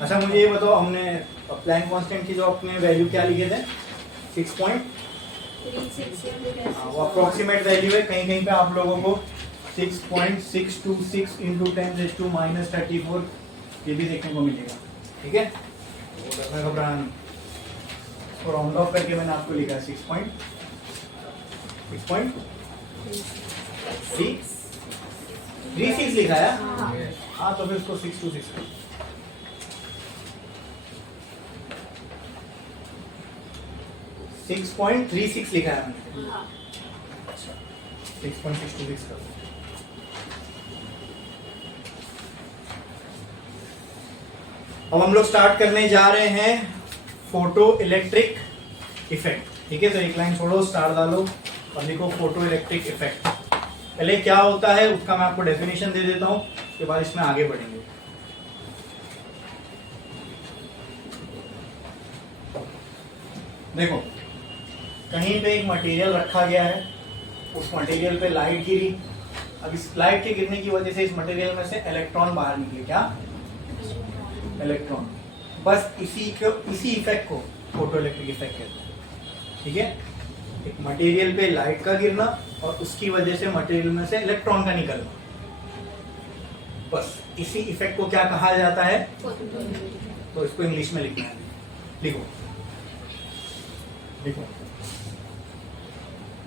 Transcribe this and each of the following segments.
अच्छा मुझे ये बताओ, हमने प्लैंक कांस्टेंट की जो अपने वैल्यू क्या लिखे थे 6.36, वो अप्रोक्सीमेट वैल्यू है। कहीं कहीं पे आप लोगों को 6.626 इंटू 10⁻⁻34 ये भी देखने को मिलेगा। ठीक है, घबराना नहीं, इसको राउंड ऑफ करके मैंने आपको लिखा है 6.36 लिखा है। हाँ तो फिर उसको 626 6.36 लिखा है मैंने। अच्छा 6.626 कर। अब हम लोग स्टार्ट करने जा रहे हैं फोटो इलेक्ट्रिक इफेक्ट। ठीक है, तो एक लाइन छोड़ो, स्टार डालो और लिखो फोटो इलेक्ट्रिक इफेक्ट। पहले क्या होता है उसका मैं आपको डेफिनेशन दे देता हूं, उसके बाद इसमें आगे बढ़ेंगे। देखो, कहीं पे एक मटेरियल रखा गया है, उस मटेरियल पे लाइट गिरी। अब इस लाइट के गिरने की वजह से इस मटेरियल में से इलेक्ट्रॉन बाहर निकले। क्या? इलेक्ट्रॉन। बस इसी इफेक्ट को फोटो इलेक्ट्रिक इफेक्ट कहते हैं। ठीक है, एक मटेरियल पे लाइट का गिरना और उसकी वजह से मटेरियल में से इलेक्ट्रॉन का निकलना, बस इसी इफेक्ट को क्या कहा जाता है? तो इसको इंग्लिश में लिखना है। लिखो लिखो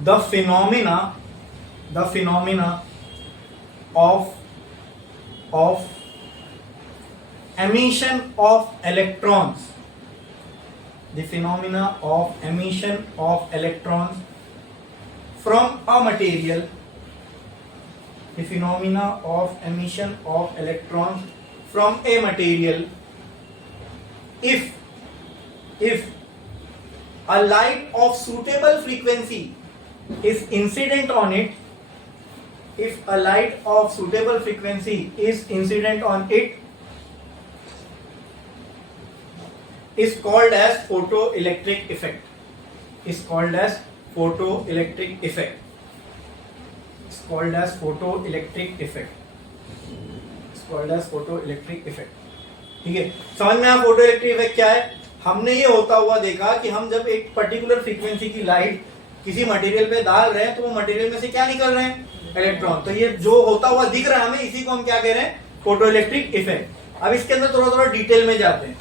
the phenomena of emission of electrons, the phenomena of emission of electrons from a material, the phenomena of emission of electrons from a material, if a light of suitable frequency is incident on it, if a light of suitable frequency is incident on it, is called as photoelectric effect. Is called as photoelectric effect. Is called as photoelectric effect. Is called as photoelectric effect. ठीक है, समझ में आया photo electric effect क्या है? हमने ये होता हुआ देखा कि हम जब एक पर्टिकुलर फ्रीक्वेंसी की लाइट किसी मटेरियल पे डाल रहे हैं तो वो मटेरियल में से क्या निकल रहे हैं? इलेक्ट्रॉन। तो ये जो होता हुआ दिख रहा है हमें, इसी को हम क्या कह रहे हैं? Photo electric effect. अब इसके अंदर थोड़ा थोड़ा डिटेल में जाते हैं।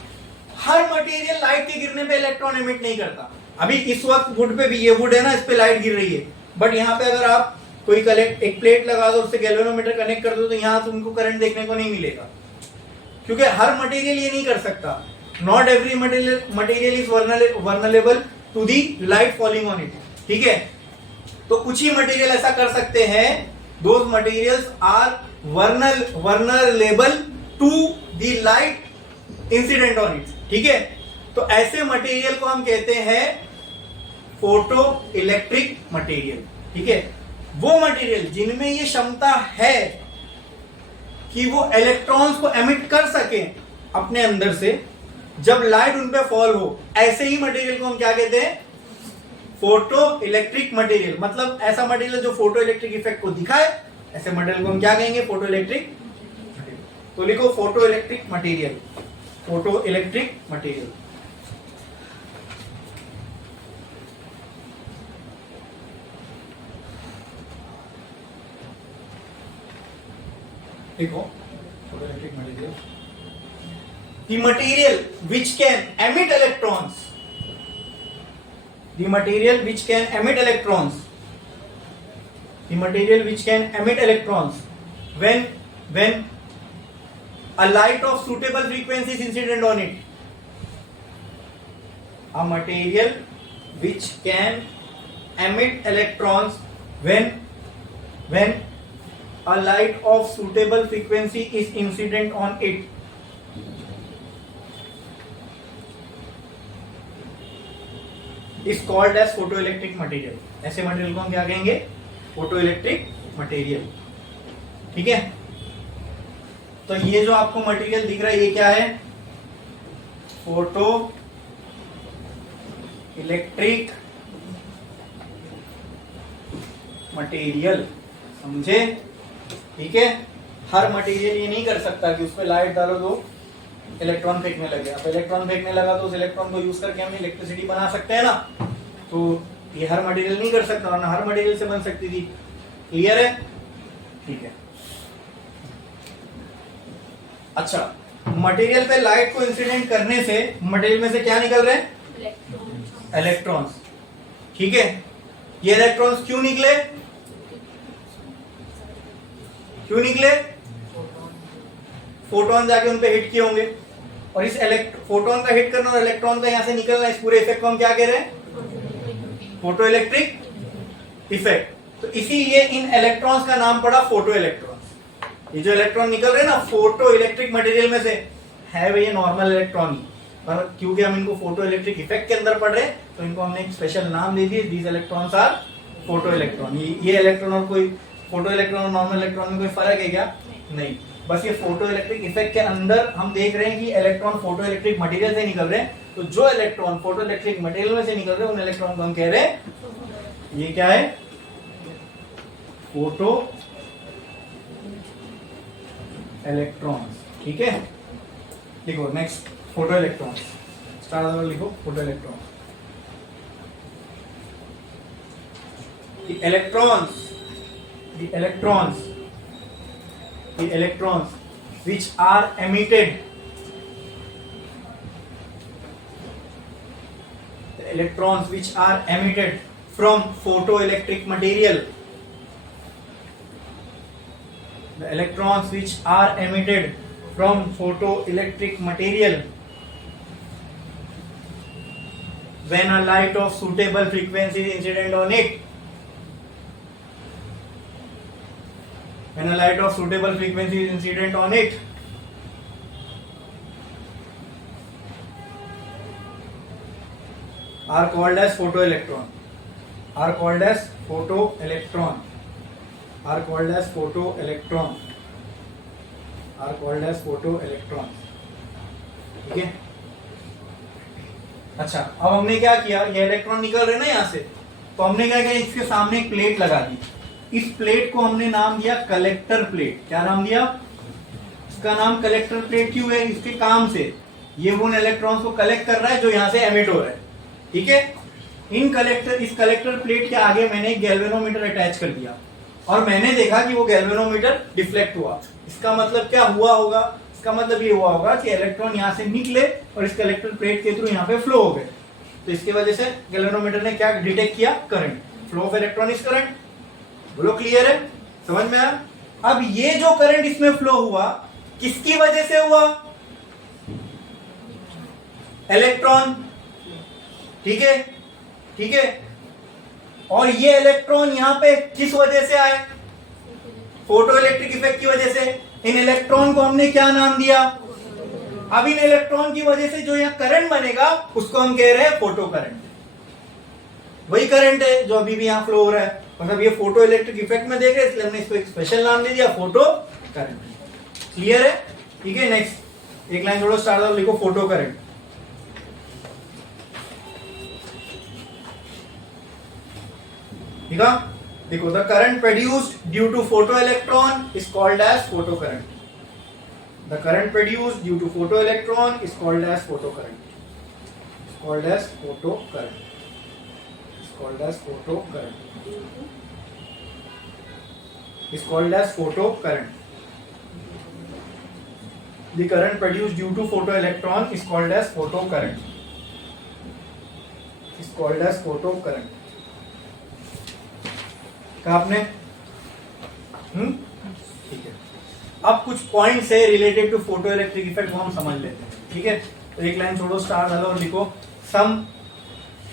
हर मटेरियल लाइट के गिरने पे इलेक्ट्रॉन एमिट नहीं करता। अभी इस वक्त वुड पे भी, ये वुड है ना, इस पे लाइट गिर रही है, बट यहाँ पे अगर आप कोई एक प्लेट लगा दो, उससे गैल्वेनोमीटर कनेक्ट कर दो, तो यहाँ तुमको करंट देखने को नहीं मिलेगा, क्योंकि हर मटेरियल ये नहीं कर सकता। Not every material is vulnerable to the light falling on it. ठीक है, तो कुछ ही मटेरियल ऐसा कर सकते हैं। Those materials are vulnerable to the light incident on it. ठीक है, तो ऐसे मटेरियल को हम कहते हैं फोटो इलेक्ट्रिक मटेरियल। ठीक है, वो मटेरियल जिनमें ये क्षमता है कि वो इलेक्ट्रॉन्स को एमिट कर सके अपने अंदर से जब लाइट उन पे फॉल हो, ऐसे ही मटेरियल को हम क्या कहते हैं? Photo electric material. मतलब ऐसा मटेरियल जो फोटो इलेक्ट्रिक इफेक्ट को दिखाए, ऐसे मटेरियल को हम क्या कहेंगे? Photoelectric material. तो लिखो photoelectric material. Photoelectric material. लिखो photoelectric material. The material which can emit electrons, the material which can emit electrons, the material which can emit electrons when a light of suitable frequency is incident on it. A material which can emit electrons when a light of suitable frequency is incident on it is called as photoelectric material. ऐसे material को हम क्या कहेंगे? Photoelectric material. ठीक है, तो ये जो आपको मटेरियल दिख रहा है ये क्या है? Photo electric material. समझे? ठीक है, हर मटेरियल ये नहीं कर सकता कि उस पर लाइट डालो तो इलेक्ट्रॉन फेंकने लगे। अब इलेक्ट्रॉन फेंकने लगा तो उस इलेक्ट्रॉन को यूज करके हम इलेक्ट्रिसिटी बना सकते हैं ना, तो ये हर मटेरियल नहीं कर सकता, वरना हर मटेरियल से बन सकती थी। क्लियर है? ठीक है। अच्छा, मटेरियल पे लाइट को इंसिडेंट करने से मटेरियल में से क्या निकल रहे हैं? इलेक्ट्रॉन्स। ठीक है, ये इलेक्ट्रॉन्स क्यों निकले? क्यों निकले? फोटोन जाके उन पे हिट किए होंगे, और इस फोटोन का हिट करना और इलेक्ट्रॉन का यहां से निकलना, इस पूरे इफेक्ट को हम क्या कह रहे हैं? Photo electric effect. तो इसीलिए इन इलेक्ट्रॉन्स का नाम पड़ा फोटो इलेक्ट्रॉन्स। ये जो इलेक्ट्रॉन निकल रहे हैं ना फोटो इलेक्ट्रिक मटेरियल में से, है वे ये नॉर्मल इलेक्ट्रॉन ही, पर क्योंकि हम इनको फोटो इलेक्ट्रिक इफेक्ट के अंदर पढ़ रहे हैं तो इनको हमने एक स्पेशल नाम दे दिए, these electrons are photo electron. ये इलेक्ट्रॉन और कोई फोटो इलेक्ट्रॉन और नॉर्मल इलेक्ट्रॉन में कोई फर्क है क्या? नहीं, बस ये फोटो इलेक्ट्रिक इफेक्ट के अंदर हम देख रहे हैं कि इलेक्ट्रॉन फोटो इलेक्ट्रिक मटेरियल से निकल रहे हैं, तो जो इलेक्ट्रॉन फोटो इलेक्ट्रिक मटेरियल में से निकल रहे हैं उन इलेक्ट्रॉन को हम कह रहे हैं, ये क्या है? Photo electrons. ठीक है, लिखो नेक्स्ट फोटो इलेक्ट्रॉन्स, स्टार लिखो photo electron. the electrons which are emitted, the electrons which are emitted from photoelectric material, the electrons which are emitted from photoelectric material when a light of suitable frequency is incident on it, when a light of suitable frequency is incident on it, are called as photoelectron, are called as photoelectron, are called as photoelectron, are called as photoelectron। ठीक है, अच्छा अब हमने क्या किया, ये electron निकल रहे ना यहाँ से, तो हमने क्या किया, इसके सामने एक प्लेट लगा दी। इस प्लेट को हमने नाम दिया कलेक्टर प्लेट। क्या नाम दिया? इसका नाम कलेक्टर प्लेट क्यों है? इसके काम से ये उन इलेक्ट्रॉन्स को कलेक्ट कर रहा है जो यहाँ से एमिट हो रहा है। ठीक है, इस कलेक्टर प्लेट के आगे मैंने एक गैल्वेनोमीटर अटैच कर दिया और मैंने देखा कि वो गैल्वेनोमीटर डिफ्लेक्ट हुआ। इसका मतलब क्या हुआ होगा? इसका मतलब ये हुआ होगा कि इलेक्ट्रॉन यहाँ से निकले और इस कलेक्टर प्लेट के थ्रू यहाँ पे फ्लो हो गए, तो इसकी वजह से गैल्वेनोमीटर ने क्या डिटेक्ट किया? Current. Flow of electron is current. बोलो क्लियर है? समझ में आया? अब ये जो करंट इसमें फ्लो हुआ किसकी वजह से हुआ? इलेक्ट्रॉन। ठीक है, ठीक है, और ये इलेक्ट्रॉन यहां पे किस वजह से आए? फोटो इलेक्ट्रिक इफेक्ट की वजह से। इन इलेक्ट्रॉन को हमने क्या नाम दिया? अब इन इलेक्ट्रॉन की वजह से जो यहां करंट बनेगा उसको हम कह रहे हैं फोटो करंट। वही करंट है जो अभी भी यहां फ्लो हो रहा है, मतलब ये फोटो इलेक्ट्रिक इफेक्ट में देख रहे हैं, इसलिए हमने इसको एक स्पेशल नाम दे दिया, फोटो करंट। क्लियर है? ठीक है, नेक्स्ट एक लाइन छोड़ो, स्टार्ट लिखो फोटो करंट। ठीक है, देखो the current produced due to photo electron is called as photo current. The current produced due to photo electron is called as photo current, called as photo current, called as photo current, is called as photo current. The current produced due to photoelectron is called as photo current, is called as photo current। कहा आपने? ठीक है, अब कुछ points है related to photo electric effect वो हम समझ लेते हैं। ठीक है, तो एक लाइन छोड़ो, स्टार डालो और लिखो सम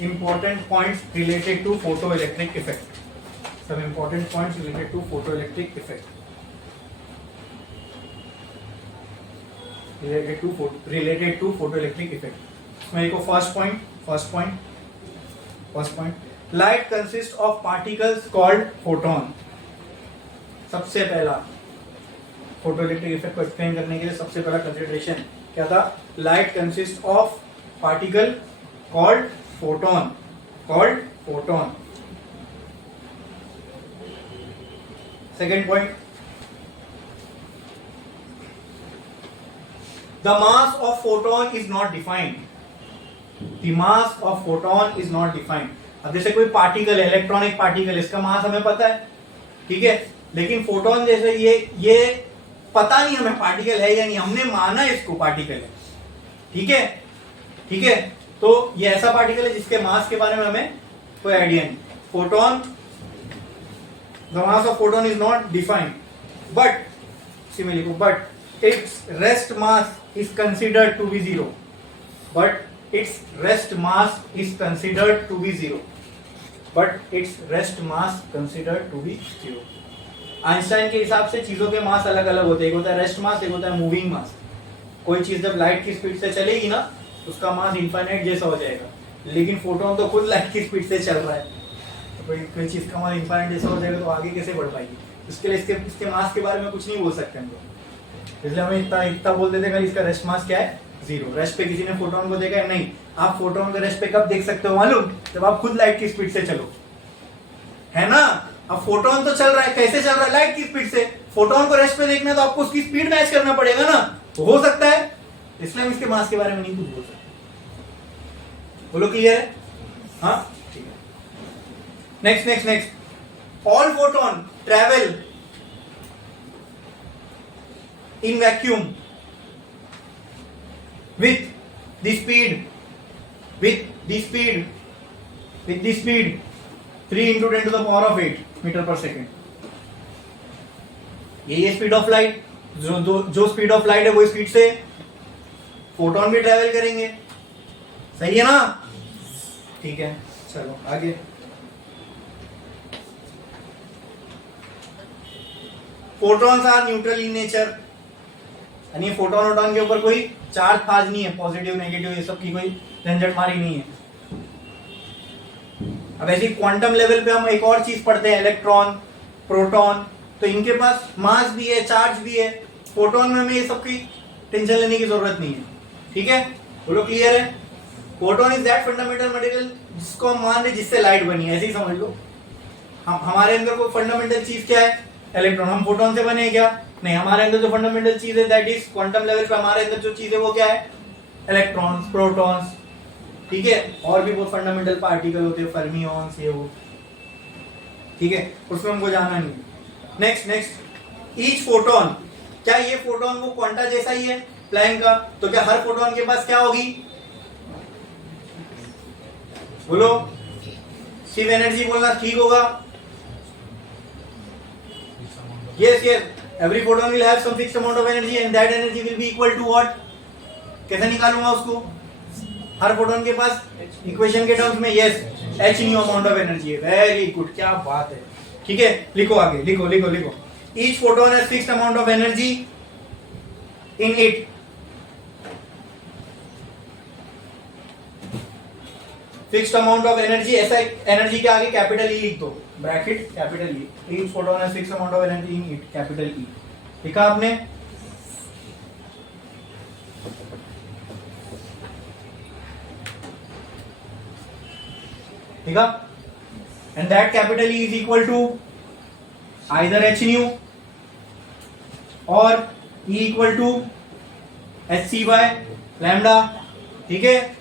important points related to photoelectric effect, some important points related to photoelectric effect, related to photoelectric effect। इसमें देखो first point light consists of particles called photon। सबसे पहला photoelectric effect को explain करने के लिए सबसे पहला consideration क्या था? light consists of particle called photon, called photon। second point The mass of photon is not defined. The mass of photon is not defined. अब जैसे कोई पार्टिकल है, इलेक्ट्रॉनिक पार्टिकल, इसका मास हमें पता है, ठीक है, लेकिन फोटोन जैसे ये पता नहीं हमें पार्टिकल है या नहीं, हमने माना इसको पार्टिकल है, ठीक है, ठीक है, तो ये ऐसा पार्टिकल है जिसके मास के बारे में हमें कोई आइडिया नहीं. Photon, the mass of photon is not defined, but इसी लिखो, but its rest mass is considered to be zero. But its rest mass is considered to be zero. But its rest mass considered to be zero. Einstein के हिसाब से चीजों के मास अलग अलग होते हैं. एक होता है रेस्ट मास, एक होता है मूविंग मास. कोई चीज जब लाइट की स्पीड से चलेगी ना, उसका मास इनफाइनाइट जैसा हो जाएगा, लेकिन फोटोन तो खुद लाइट की स्पीड से चल रहा है, तो कोई चीज का मास इनफाइनाइट जैसा हो जाएगा तो आगे कैसे बढ़ पाएगी. इसके लिए इसके मास के बारे में कुछ नहीं बोल सकते हम लोग, इसलिए हमें इतना बोल देते हैं. इसका रेस्ट मास क्या है? जीरो. रेस्ट पे किसी ने फोटोन को देखा है? नहीं. आप फोटोन को रेस्ट पे कब देख सकते हो मालूम? जब आप खुद लाइट की स्पीड से चलो, है ना. अब फोटोन तो चल रहा है, कैसे चल रहा है? लाइट की स्पीड से. फोटोन को रेस्ट पे देखना है तो आपको उसकी स्पीड मैच करना पड़ेगा ना, तो हो सकता है, इसलिए हम इसके मास के बारे में नहीं कुछ बोल सकते. बोलो क्लियर है? हाँ, ठीक है. Next. All photon travel in vacuum with the speed 3 into 10 to the power of 8 metre पर सेकेंड. ये स्पीड ऑफ लाइट, जो स्पीड ऑफ लाइट है वो स्पीड से फोटोन भी ट्रेवल करेंगे. सही है ना? ठीक है, चलो आगे. Photons are neutral in nature, यानी फोटोन वोटोन के ऊपर कोई चार्ज फार्ज नहीं है, पॉजिटिव नेगेटिव ये सब की कोई झंझट मारी नहीं है. अब ऐसे क्वांटम लेवल पे हम एक और चीज पढ़ते हैं, इलेक्ट्रॉन, प्रोटॉन, तो इनके पास मास भी है, चार्ज भी है. फोटोन में हमें ये सब की टेंशन लेने की जरूरत नहीं है. ठीक है, बोलो क्लियर है? Photon is that fundamental material जिसको हम मान रहे जिससे लाइट बनी है, ऐसे ही समझ लो. हमारे अंदर कोई फंडामेंटल चीज क्या है? इलेक्ट्रॉन. हम फोटोन से बने हैं क्या? नहीं. हमारे अंदर जो फंडामेंटल चीज है दैट इज क्वांटम लेवल पे हमारे अंदर जो चीज है वो क्या है? Electrons, protons. ठीक है, और भी बहुत फंडामेंटल पार्टिकल होते हैं, फर्मियॉन्स, ये वो. ठीक है, उसमें हमको जाना नहीं. नेक्स्ट. ईच फोटोन, क्या ये फोटोन वो क्वांटा जैसा ही है प्लैंक का? तो क्या हर फोटोन के पास क्या होगी? बोलो. सिर्फ एनर्जी बोलना ठीक होगा? Yes. Every photon will have some fixed amount of energy and that energy will be equal to what? कैसे निकालूंगा उसको? हर फोटोन के पास इक्वेशन के टर्म्स में yes h new amount of energy है. वेरी गुड, क्या बात है. ठीक है, लिखो आगे, लिखो. Each photon has fixed amount of energy in it. Fixed amount of energy, ऐसा एनर्जी के आगे कैपिटल ई लिख दो, bracket capital E. Each photon has fixed amount of energy in it, capital E. लिखा आपने? लिखा? And that capital E is equal to either h nu और E equal to h c by lambda. ठीक है,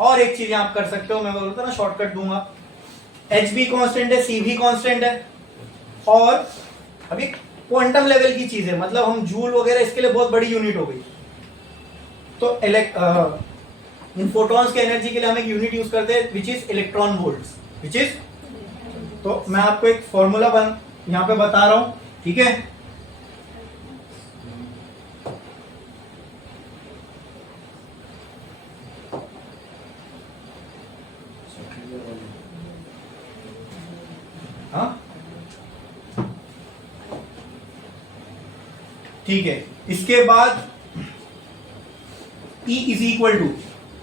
और एक चीज आप कर सकते हो, मैं बोलता ना शॉर्टकट दूंगा. एच भी कांस्टेंट है, सी भी कांस्टेंट है, और अभी क्वांटम लेवल की चीज है, मतलब हम जूल वगैरह इसके लिए बहुत बड़ी यूनिट हो गई. तो इन फोटॉन्स के एनर्जी के लिए हम एक यूनिट यूज करते हैं which is electron volts, which is. तो मैं आपको एक फॉर्मूला यहां पे बता रहा हूं. ठीक है, हाँ ठीक है. इसके बाद E is equal to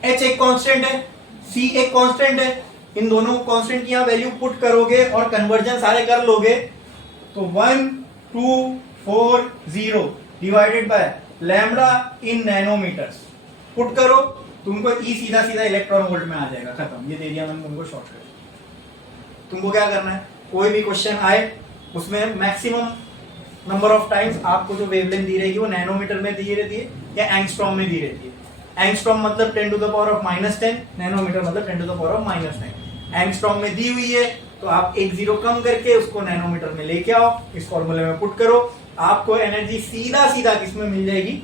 H एक कांस्टेंट है, C एक कांस्टेंट है. इन दोनों कांस्टेंट की यहाँ वैल्यू पुट करोगे और कन्वर्जन सारे कर लोगे तो 1240 divided by lambda in nanometers put करो, तुमको E सीधा इलेक्ट्रॉन वोल्ट में आ जाएगा. खत्म. ये दे दिया मैंने तुमको शॉर्टकट. तुमको क्या करना है, कोई भी क्वेश्चन आए उसमें मैक्सिमम नंबर ऑफ टाइम्स आपको जो वेवलेंथ दी रहेगी वो नैनोमीटर में दी रहती है या एंगस्ट्रॉम में दी रहती है। एंगस्ट्रॉम मतलब 10 to the power of -10, nanometer मतलब 10 to the power of -9। Angstrom में दी हुई है तो आप एक जीरो कम करके उसको नैनोमीटर में लेके आओ, इस फॉर्मूले में पुट करो, आपको एनर्जी सीधा सीधा किसमें मिल जाएगी,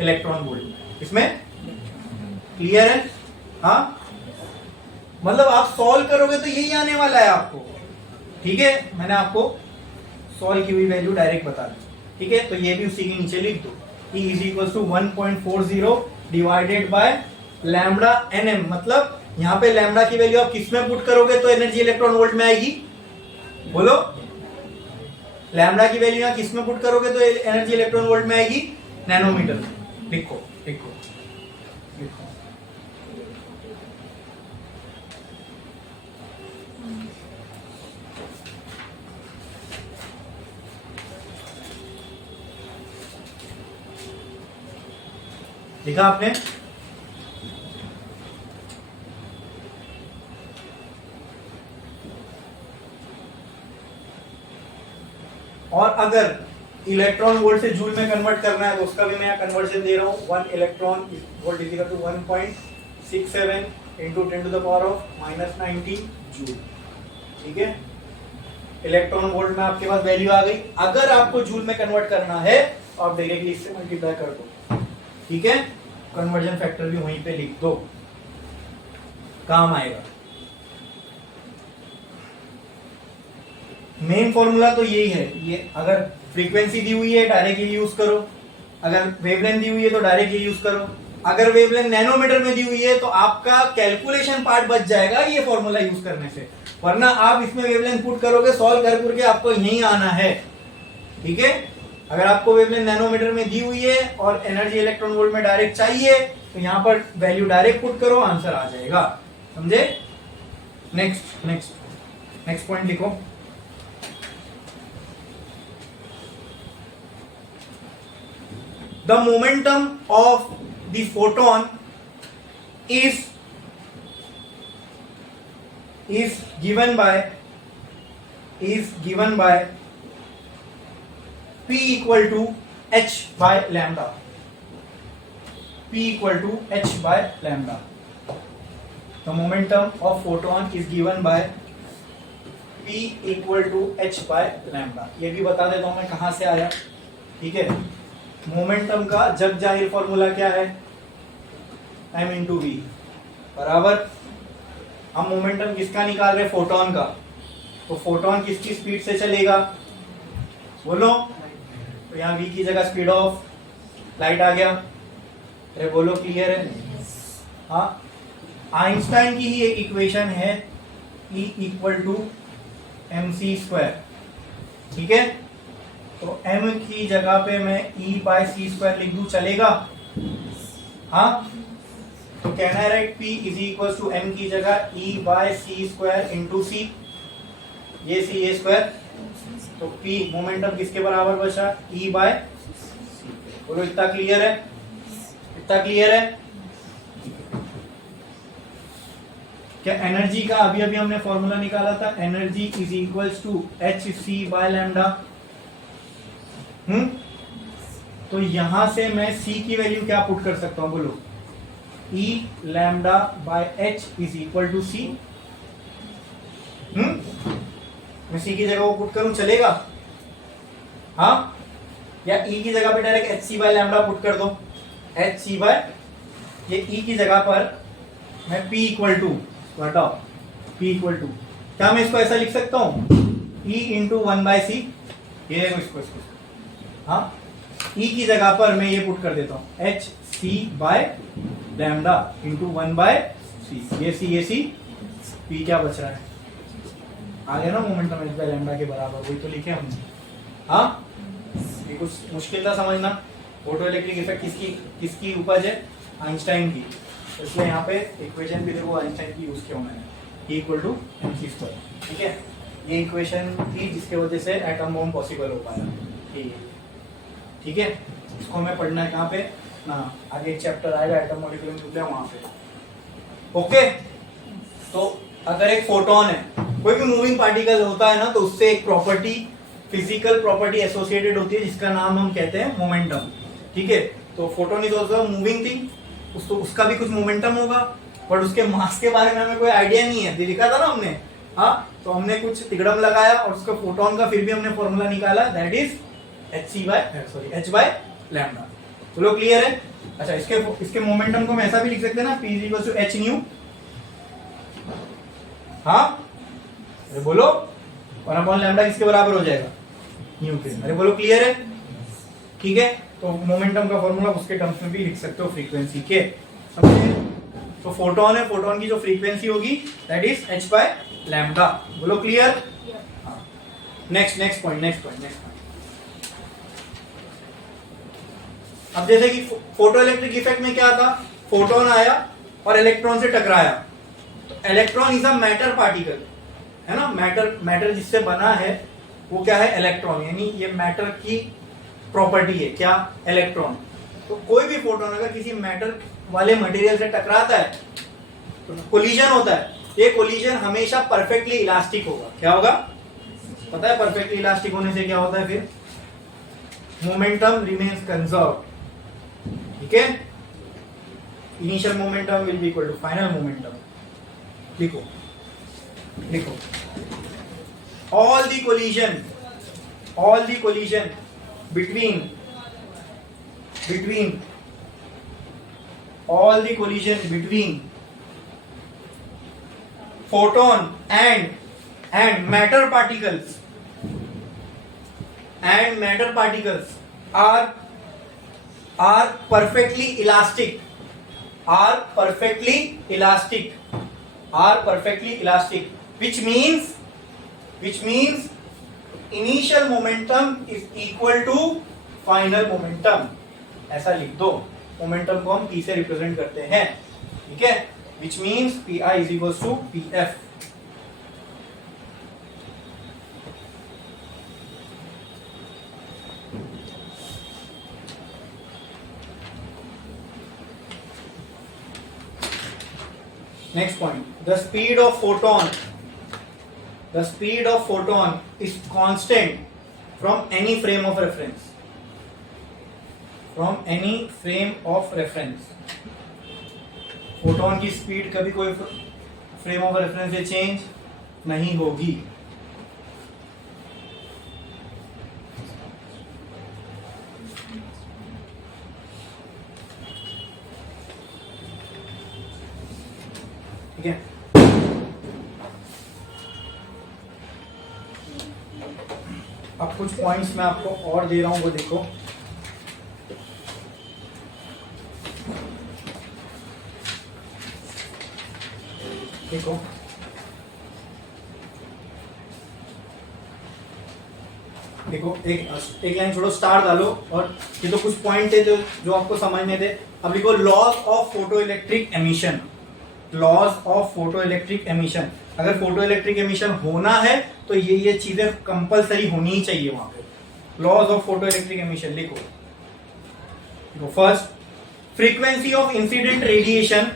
इलेक्ट्रॉन वोल्ट में। इसमें क्लियर है? हाँ, मतलब आप सॉल्व करोगे तो यही आने वाला है आपको। ठीक है, मैंने आपको सॉल्व की हुई वैल्यू डायरेक्ट बता दी। ठीक है, तो ये भी उसी के नीचे लिख दो, E is equal to 1.40 divided by lambda NM। मतलब यहाँ पे लैम्बडा की वैल्यू आप किस में पुट करोगे तो एनर्जी इलेक्ट्रॉन वोल्ट में आएगी, बोलो। लैम्बडा की वैल्यू यहाँ किस में पुट करोगे तो एनर्जी इलेक्ट्रॉन वोल्ट में आएगी, नैनोमीटर में। लिखो लिखो लिखो। लिखा आपने? और अगर इलेक्ट्रॉन वोल्ट से जूल में कन्वर्ट करना है तो उसका भी मैं यहाँ कन्वर्जन दे रहा हूँ। 1 electron volt is equal to 1.67 into 10 to the power of -19 joule. ठीक है, इलेक्ट्रॉन वोल्ट में आपके पास वैल्यू आ गई। अगर आपको जूल में कन्वर्ट करना है तो आप डायरेक्टली इससे मल्टीप्लाई कर दो। ठीक है, कन्वर्जन फैक्टर भी वहीं पे लिख दो, काम आएगा। मेन फॉर्मूला तो यही है। ये अगर फ्रीक्वेंसी दी हुई है डायरेक्ट ये यूज करो, अगर वेवलेंथ दी हुई है तो डायरेक्ट ये यूज करो। अगर वेवलेंथ नैनोमीटर में दी हुई है तो आपका कैलकुलेशन पार्ट बच जाएगा ये फॉर्मूला यूज करने से, वरना आप इसमें वेवलेंथ पुट करोगे सॉल्व कर करके आपको यहीं आना है। ठीक है, अगर आपको वेवलेंथ नैनोमीटर में दी हुई है और एनर्जी इलेक्ट्रॉन वोल्ट में डायरेक्ट चाहिए तो यहां पर वैल्यू डायरेक्ट पुट करो, आंसर आ जाएगा। समझे? नेक्स्ट नेक्स्ट नेक्स्ट पॉइंट लिखो। The momentum of the photon is given by P equal to h by lambda. P equal to h by lambda. The momentum of photon is given by P equal to h by lambda. ये भी बता देता हूं मैं कहां से आया। ठीक है, मोमेंटम का जग जाहिर फॉर्मूला क्या है, m इंटू वी बराबर। हम मोमेंटम किसका निकाल रहे हैं, फोटोन का। तो फोटोन किसकी स्पीड से चलेगा, बोलो। तो यहाँ v की जगह स्पीड ऑफ लाइट आ गया। अरे बोलो, क्लियर है? हाँ, आइंस्टाइन की ही एक इक्वेशन है E इक्वल टू mc²। ठीक है, तो m की जगह पे मैं E/c² लिख दूं, चलेगा? हाँ, तो कहना है right, P is equal to m की जगह E/c² इंटू c, ये c ये स्क्वायर। तो P मोमेंटम किसके बराबर बचा, E/c। बोलो, इतना क्लियर है? इतना क्लियर है? क्या एनर्जी का अभी अभी हमने फॉर्मूला निकाला था, energy is equal to hc/λ। तो यहां से मैं c की वैल्यू क्या पुट कर सकता हूं, बोलो। E λ/h is equal to c। मैं c की जगह वो पुट करूं, चलेगा? हाँ, या E की जगह पे डायरेक्ट hc/λ पुट कर दो। hc ये E की जगह पर मैं p इक्वल टू हटाओ, p इक्वल टू क्या मैं इसको ऐसा लिख सकता हूं, E इंटू 1/c। ये देखो इसको हाँ, E की जगह पर मैं ये पुट कर देता हूं hc/λ इंटू 1/c। ये c p क्या बच रहा है, आ गया ना मोमेंटम h/λ के बराबर, वही तो लिखे हमने। हाँ, ये कुछ मुश्किल था समझना। फोटो इलेक्ट्रिक इफेक्ट किसकी उपज है, आइंस्टाइन की। इसलिए यहाँ पे इक्वेशन भी देखो आइंस्टाइन की यूज किया मैंने, E इक्वल टू mc²। ठीक है, ये इक्वेशन थी जिसके वजह से एटम बॉम्ब पॉसिबल हो पाया। ठीक है, इसको हमें पढ़ना है कहाँ पे ना, आगे एक चैप्टर आएगा एटम मॉलिक्यूलर न्यूक्लियर, वहां पे। ओके, तो अगर एक फोटोन है, कोई भी मूविंग पार्टिकल होता है ना, तो उससे एक प्रॉपर्टी फिजिकल प्रॉपर्टी एसोसिएटेड होती है जिसका नाम हम कहते हैं मोमेंटम। ठीक है, तो photon is also moving thing, उसका भी कुछ मोमेंटम होगा, बट उसके मास के बारे में हमें कोई आइडिया नहीं है। लिखा था ना हमने, हाँ, तो हमने कुछ तिगड़म लगाया और उसका फोटोन का फिर भी हमने फॉर्मूला निकाला, that is h by lambda. चलो क्लियर है। अच्छा, इसके मोमेंटम को हम ऐसा भी लिख सकते हैं ना, p equal to h nu. हाँ, अरे बोलो, 1 लैम्डा किसके बराबर हो जाएगा, न्यू के। अरे बोलो, क्लियर है। ठीक है, तो मोमेंटम का फॉर्मूला उसके टर्म्स में भी लिख सकते हो फ्रीक्वेंसी के, समझे। तो फोटोन है, फोटोन की जो फ्रीक्वेंसी होगी that is h by lambda. बोलो क्लियर। Next point. अब जैसे कि फोटो इलेक्ट्रिक इफेक्ट में क्या था, फोटोन आया और इलेक्ट्रॉन से टकराया। तो electron is a matter particle, है ना। मैटर जिससे बना है वो क्या है, इलेक्ट्रॉन, यानी ये मैटर की प्रॉपर्टी है क्या, इलेक्ट्रॉन। तो कोई भी फोटोन अगर किसी मैटर वाले मटेरियल से टकराता है तो कोलिजन होता है। ये कोलिजन हमेशा परफेक्टली इलास्टिक होगा। क्या होगा, पता है परफेक्टली इलास्टिक होने से क्या होता है, फिर मोमेंटम रिमेन्स कंजर्व। ठीक है, initial momentum will be equal to final momentum. लिखो all the collision between photon and matter particles are perfectly elastic, which means initial momentum is equal to final momentum। ऐसा लिख दो, momentum को हम p से represent करते हैं। ठीक है, which means pi is equals to pf। Next point, the speed of photon is constant from any frame of reference, photon की स्पीड कभी कोई फ्रेम ऑफ रेफरेंस से चेंज नहीं होगी। ठीक है, अब कुछ पॉइंट्स मैं आपको और दे रहा हूं, वो देखो। देखो एक लाइन छोड़ो, स्टार डालो, और ये तो कुछ पॉइंट थे जो आपको समझने थे। अब लिखो laws of photo electric emission. अगर फोटो इलेक्ट्रिक एमिशन होना है तो ये चीजें कंपलसरी होनी ही चाहिए वहां पे। Laws of photo electric emission लिखो। First, frequency of incident radiation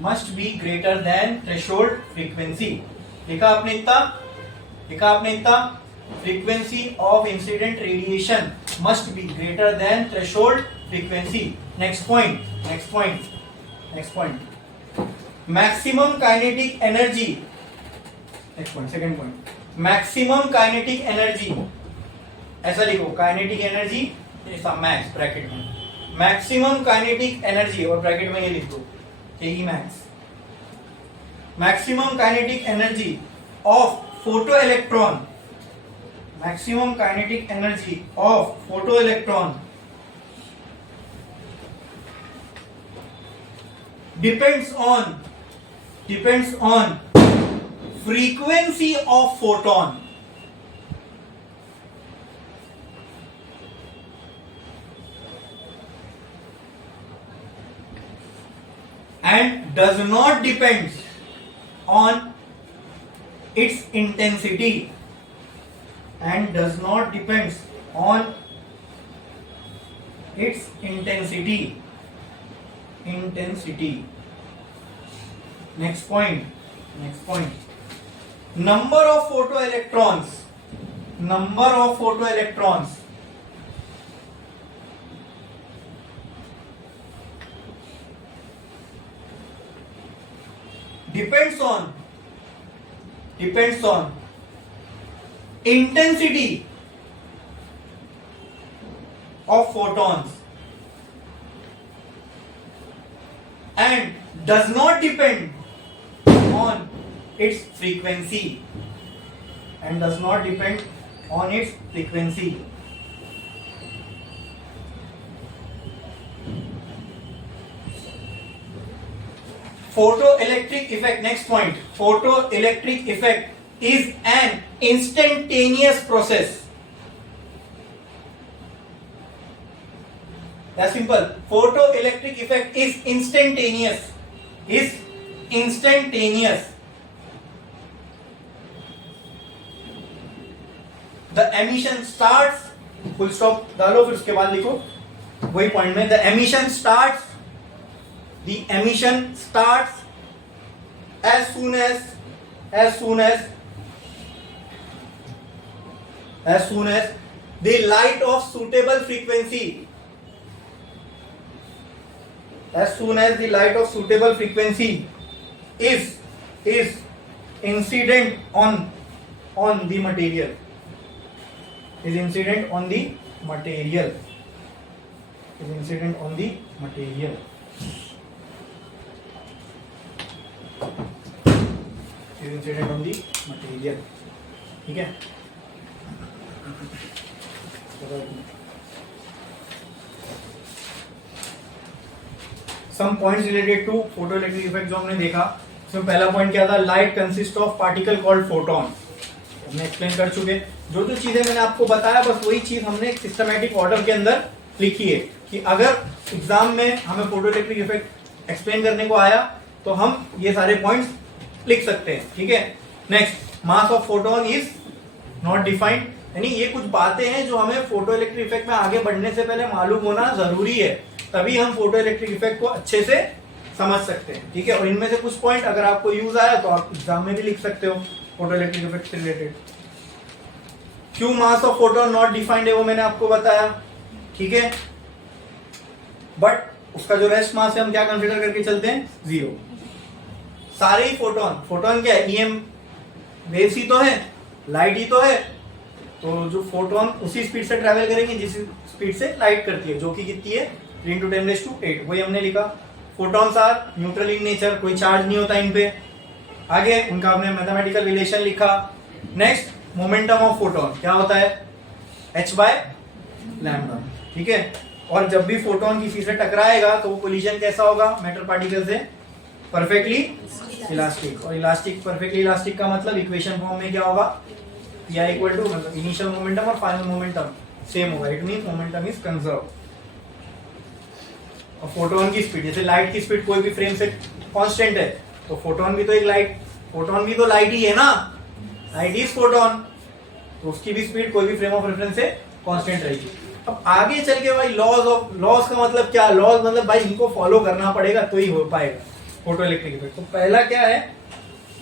must be greater than threshold frequency। लिखा आपने इतना, frequency of incident radiation must be greater than threshold frequency। Next point, maximum kinetic energy। second point, maximum kinetic energy, ऐसा लिखो, kinetic energy max bracket में, maximum kinetic energy और bracket में ये लिख दो KE max. Maximum kinetic energy of photo electron depends on frequency of photon and does not depend on intensity and does not depends on its intensity. Next point, number of photoelectrons depends on intensity of photons and does not depend on its frequency. Photoelectric effect, next point. Photoelectric effect is an instantaneous process. That's simple. Photoelectric effect is instantaneous. The emission starts, full stop डालो फिर उसके बाद लिखो वही point में, the emission starts as soon as the light of suitable frequency is incident on the material. ठीक है. Some points related to photoelectric effect जो हमने देखा, उसमें पहला पॉइंट क्या था, light consist of particle called photon. हमने एक्सप्लेन कर चुके. जो चीजें मैंने आपको बताया बस वही चीज हमने एक सिस्टमैटिक ऑर्डर के अंदर लिखी है कि अगर एग्जाम में हमें फोटोइलेक्ट्रिक इफेक्ट एक्सप्लेन करने को आया तो हम ये सारे पॉइंट्स लिख सकते हैं. ठीक है. Next, mass of photon is not defined, यानी ये कुछ बातें हैं जो हमें फोटोइलेक्ट्रिक इफेक्ट में आगे बढ़ने से पहले मालूम होना जरूरी है, तभी हम फोटोइलेक्ट्रिक इफेक्ट को अच्छे से समझ सकते हैं. ठीक है. और इनमें से कुछ पॉइंट अगर आपको यूज आया तो आप एग्जाम में भी लिख सकते हो फोटोइलेक्ट्रिक इफेक्ट से रिलेटेड. क्यों मास ऑफ फोटोन नॉट डिफाइंड है वो मैंने आपको बताया. ठीक है. बट उसका जो रेस्ट मास है हम क्या कंसीडर करके चलते हैं, 0. सारे ही फोटोन क्या है, ईएम वेव्स ही तो है, लाइट ही तो है. तो जो फोटोन उसी स्पीड से ट्रेवल करेंगे जिस स्पीड से लाइट करती है, जो कि कितनी है 3 × 10⁸. वही हमने लिखा. Photons are neutral in nature, कोई चार्ज नहीं होता इन पे. आगे उनका हमने मैथमेटिकल रिलेशन लिखा. नेक्स्ट, मोमेंटम ऑफ फोटोन क्या होता है, h/λ. ठीक है. और जब भी फोटोन किसी से टकराएगा तो वो कोलिजन कैसा होगा, मैटर पार्टिकल से परफेक्टली इलास्टिक. और इलास्टिक, परफेक्टली इलास्टिक का मतलब इक्वेशन फॉर्म में क्या होगा, P = मतलब इनिशियल मोमेंटम और फाइनल मोमेंटम सेम होगा. It means momentum is conserve. और फोटोन की स्पीड, जैसे लाइट की स्पीड कोई भी फ्रेम से कांस्टेंट है तो फोटोन भी तो लाइट ही है ना, लाइट इज फोटोन, तो उसकी भी स्पीड कोई भी फ्रेम ऑफ रेफरेंस से कांस्टेंट रहेगी. अब आगे चल के भाई लॉज का मतलब क्या, लॉज मतलब भाई इनको फॉलो करना पड़ेगा तो ही हो पाएगा फोटोइलेक्ट्रिक इफेक्ट. तो पहला क्या है,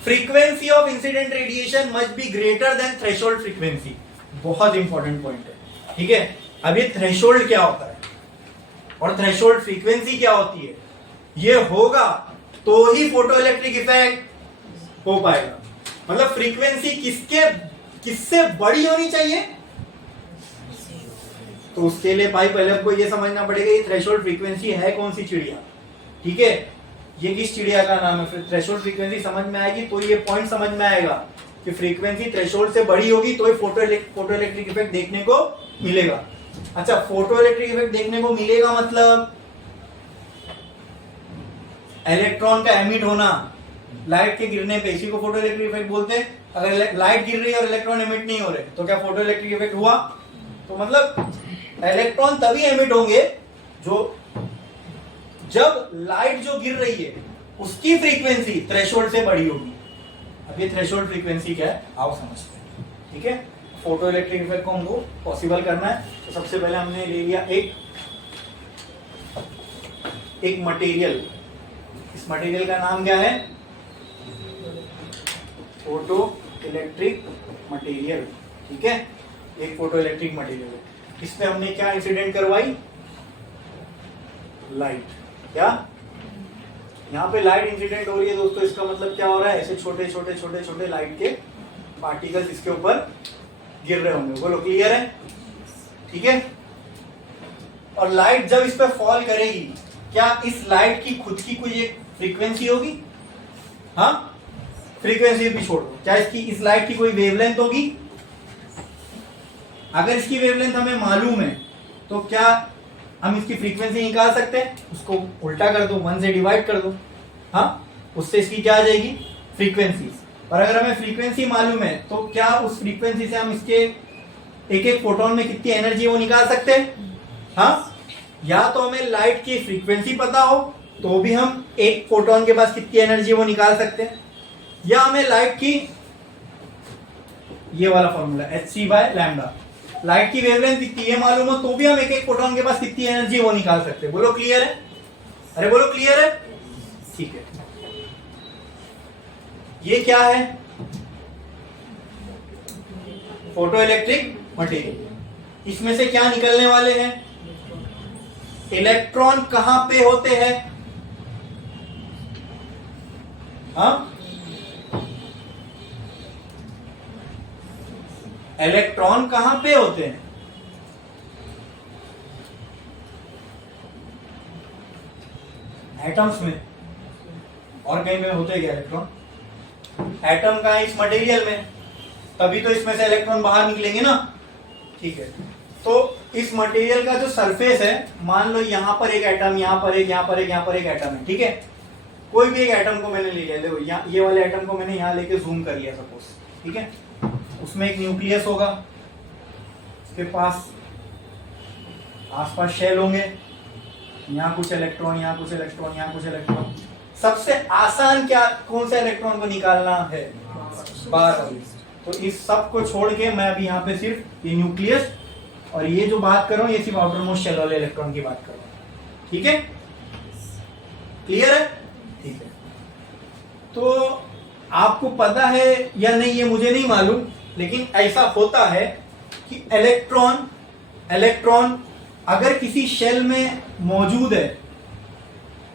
frequency of incident radiation must be greater than threshold frequency. बहुत इंपॉर्टेंट पॉइंट है. ठीक है. अब ये थ्रेशोल्ड क्या होता है और थ्रेशोल्ड फ्रीक्वेंसी क्या होती है, ये होगा तो ही फोटोइलेक्ट्रिक इफेक्ट हो पाएगा. मतलब फ्रीक्वेंसी किससे बड़ी होनी चाहिए, तो उसके लिए भाई पहले आपको ये समझना पड़ेगा ये थ्रेशोल्ड फ्रीक्वेंसी है कौन सी चिड़िया. ठीक है. ये किस चिड़िया का नाम है. फिर थ्रेशोल्ड फ्रीक्वेंसी समझ में आएगी तो ये पॉइंट समझ में आएगा कि फ्रीक्वेंसी थ्रेशोल्ड से बड़ी होगी तो ही फोटोइलेक्ट्रिक इफेक्ट देखने को मिलेगा. अच्छा, फोटोइलेक्ट्रिक इफेक्ट देखने को मिलेगा मतलब इलेक्ट्रॉन का एमिट होना लाइट के गिरने पे, इसी को फोटोइलेक्ट्रिक इफेक्ट बोलते हैं. अगर लाइट गिर रही है और इलेक्ट्रॉन एमिट नहीं हो रहे तो क्या फोटोइलेक्ट्रिक इफेक्ट हुआ. तो मतलब इलेक्ट्रॉन तभी एमिट होंगे जब लाइट जो गिर रही है उसकी फ्रीक्वेंसी थ्रेशोल्ड से बड़ी होगी. अब ये थ्रेशोल्ड फ्रीक्वेंसी क्या है आओ समझते हैं, ठीक है। फोटो इलेक्ट्रिक इफेक्ट को हमको पॉसिबल करना है, तो सबसे पहले हमने ले लिया एक मटेरियल। इस मटेरियल का नाम क्या है? फोटो इलेक्ट्रिक मटेरियल, ठीक है। एक फोटो इलेक्ट्रिक मटेरियल है, इसमें हमने क्या इंसिडेंट करवाई? लाइट। क्या यहाँ पे लाइट इंसिडेंट हो रही है दोस्तों, इसका मतलब क्या हो रहा है? ऐसे छोटे छोटे छोटे छोटे लाइट के पार्टिकल्स इसके ऊपर गिर रहे होंगे। बोलो क्लियर है? ठीक है। और लाइट जब इस पर फॉल करेगी, क्या इस लाइट की खुद की कोई एक फ्रीक्वेंसी होगी? हाँ, फ्रीक्वेंसी भी छोड़ दो, क्या इसकी इस लाइट की कोई वेवलेंथ होगी? अगर इसकी वेवलेंथ हमें मालूम है तो क्या हम इसकी फ्रीक्वेंसी निकाल सकते हैं? उसको उल्टा कर दो, 1 से डिवाइड कर दो, हाँ, उससे इसकी क्या आ जाएगी? फ्रीक्वेंसी। और अगर हमें फ्रीक्वेंसी मालूम है तो क्या उस फ्रीक्वेंसी से हम इसके एक एक फोटोन में कितनी एनर्जी है वो निकाल सकते हैं? हाँ, या तो हमें लाइट की फ्रीक्वेंसी पता हो तो भी हम एक फोटोन के पास कितनी एनर्जी है वो निकाल सकते हैं, या हमें लाइट की ये वाला फॉर्मूला hc/λ, लाइट की वेवलेंथ कितनी है मालूम हो तो भी हम एक एक फोटोन के पास कितनी एनर्जी वो निकाल सकते हैं। बोलो क्लियर है? अरे बोलो क्लियर है? ठीक है। ये क्या है? Photo electric material. इसमें से क्या निकलने वाले हैं? इलेक्ट्रॉन कहां पे होते हैं? हाँ, इलेक्ट्रॉन कहां पे होते हैं? एटम्स में। और कहीं में होते हैं क्या इलेक्ट्रॉन? एटम का है इस मटेरियल में, तभी तो इसमें से इलेक्ट्रॉन बाहर निकलेंगे ना, ठीक है। तो इस मटेरियल का जो सरफेस है, मान लो यहां पर एक एटम, यहां पर एक, यहां पर एक, यहां पर एक एटम है, ठीक है। कोई भी एक एटम को मैंने ले लिया, देखो ये वाले एटम को मैंने यहां लेके जूम कर लिया सपोज, ठीक है। उसमें एक न्यूक्लियस होगा, उसके पास आसपास शेल होंगे, यहाँ कुछ इलेक्ट्रॉन, यहाँ कुछ इलेक्ट्रॉन, यहाँ कुछ इलेक्ट्रॉन। सबसे आसान क्या कौन सा इलेक्ट्रॉन को निकालना है? बाहर वाली। तो इस सब को छोड़ के मैं अभी यहाँ पे सिर्फ ये न्यूक्लियस और ये जो बात कर रहा हूँ ये सिर्फ आउटर मोस्ट शेल वाले इलेक्ट्रॉन की बात कर रहा हूँ, ठीक है। क्लियर है? ठीक है। तो आपको पता है या नहीं ये मुझे नहीं मालूम, लेकिन ऐसा होता है कि इलेक्ट्रॉन अगर किसी शेल में मौजूद है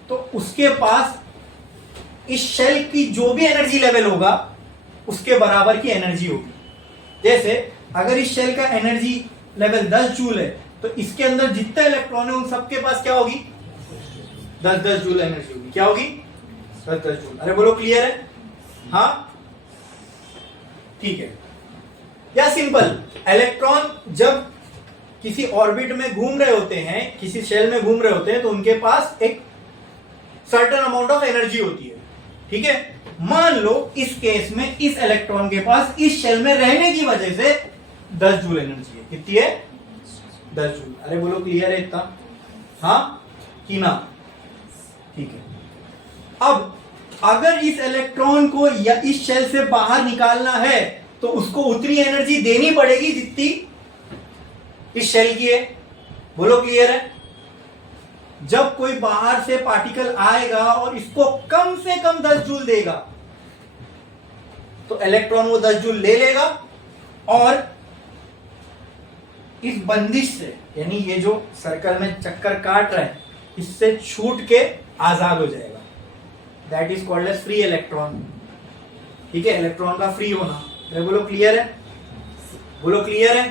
तो उसके पास इस शेल की जो भी एनर्जी लेवल होगा उसके बराबर की एनर्जी होगी। जैसे अगर इस शेल का एनर्जी लेवल 10 जूल है तो इसके अंदर जितने इलेक्ट्रॉन है उन सबके पास क्या होगी? 10-10 जूल एनर्जी होगी। क्या होगी? 10-10 जूल। अरे बोलो क्लियर है? हाँ, ठीक है। या सिंपल, इलेक्ट्रॉन जब किसी ऑर्बिट में घूम रहे होते हैं, किसी शेल में घूम रहे होते हैं, तो उनके पास एक सर्टेन अमाउंट ऑफ एनर्जी होती है, ठीक है। मान लो इस केस में इस इलेक्ट्रॉन के पास इस शेल में रहने की वजह से 10 जूल एनर्जी है। कितनी है? 10 जूल। अरे बोलो क्लियर है इतना? हाँ कि ना? ठीक है। अब अगर इस इलेक्ट्रॉन को या इस शेल से बाहर निकालना है तो उसको उतनी एनर्जी देनी पड़ेगी जितनी इस शेल की है। बोलो क्लियर है? जब कोई बाहर से पार्टिकल आएगा और इसको कम से कम 10 जूल देगा तो इलेक्ट्रॉन वो 10 जूल ले लेगा और इस बंदिश से, यानी ये जो सर्कल में चक्कर काट रहा है, इससे छूट के आजाद हो जाएगा। That is called as free electron, ठीक है। इलेक्ट्रॉन का फ्री होना। बोलो क्लियर है? बोलो क्लियर है?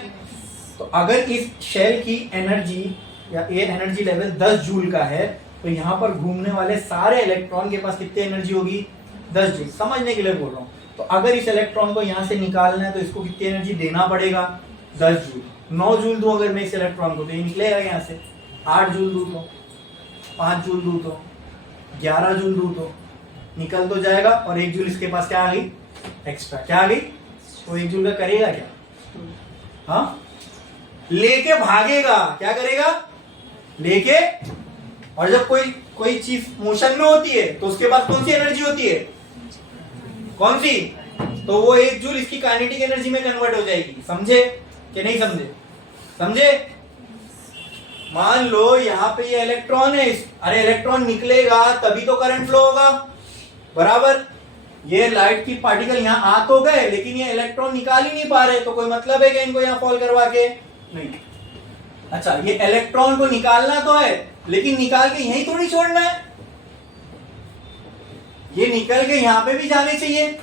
तो अगर इस शेल की एनर्जी या ये एनर्जी लेवल 10 जूल का है तो यहां पर घूमने वाले सारे इलेक्ट्रॉन के पास कितनी एनर्जी होगी? 10 जूल। समझने के लिए बोल रहा हूं। तो अगर इस इलेक्ट्रॉन को यहां से निकालना है तो इसको कितनी एनर्जी देना पड़ेगा? 10 जूल। 9 जूल दूं अगर मैं इस इलेक्ट्रॉन को तो ये निकलेगा यहां से। 8 जूल दूं तो, 5 जूल दूं तो, 11 जूल दूं तो निकल तो जाएगा और 1 जूल इसके पास क्या आ गई? एक्स्ट्रा। क्या आ गई? तो 1 जूल का करेगा क्या? हाँ, लेके भागेगा। क्या करेगा? लेके। और जब कोई चीज मोशन में होती है तो उसके पास कौन सी एनर्जी होती है? कौन सी? तो वो 1 जूल इसकी काइनेटिक एनर्जी में कन्वर्ट हो जाएगी। समझे कि नहीं समझे? समझे? मान लो यहाँ पे ये इलेक्ट्रॉन है, अरे इलेक्ट्रॉन निकलेगा तभी तो करंट फ्लो होगा, बराबर। ये लाइट की पार्टिकल यहाँ आ तो गए, लेकिन ये इलेक्ट्रॉन निकाल ही नहीं पा रहे, तो कोई मतलब है कि इनको यहाँ फॉल करवा के? नहीं। अच्छा, ये इलेक्ट्रॉन को निकालना तो है, लेकिन निकाल के यहीं थोड़ी छोड़ना है, ये निकल के यहाँ पे भी जाने चाहिए,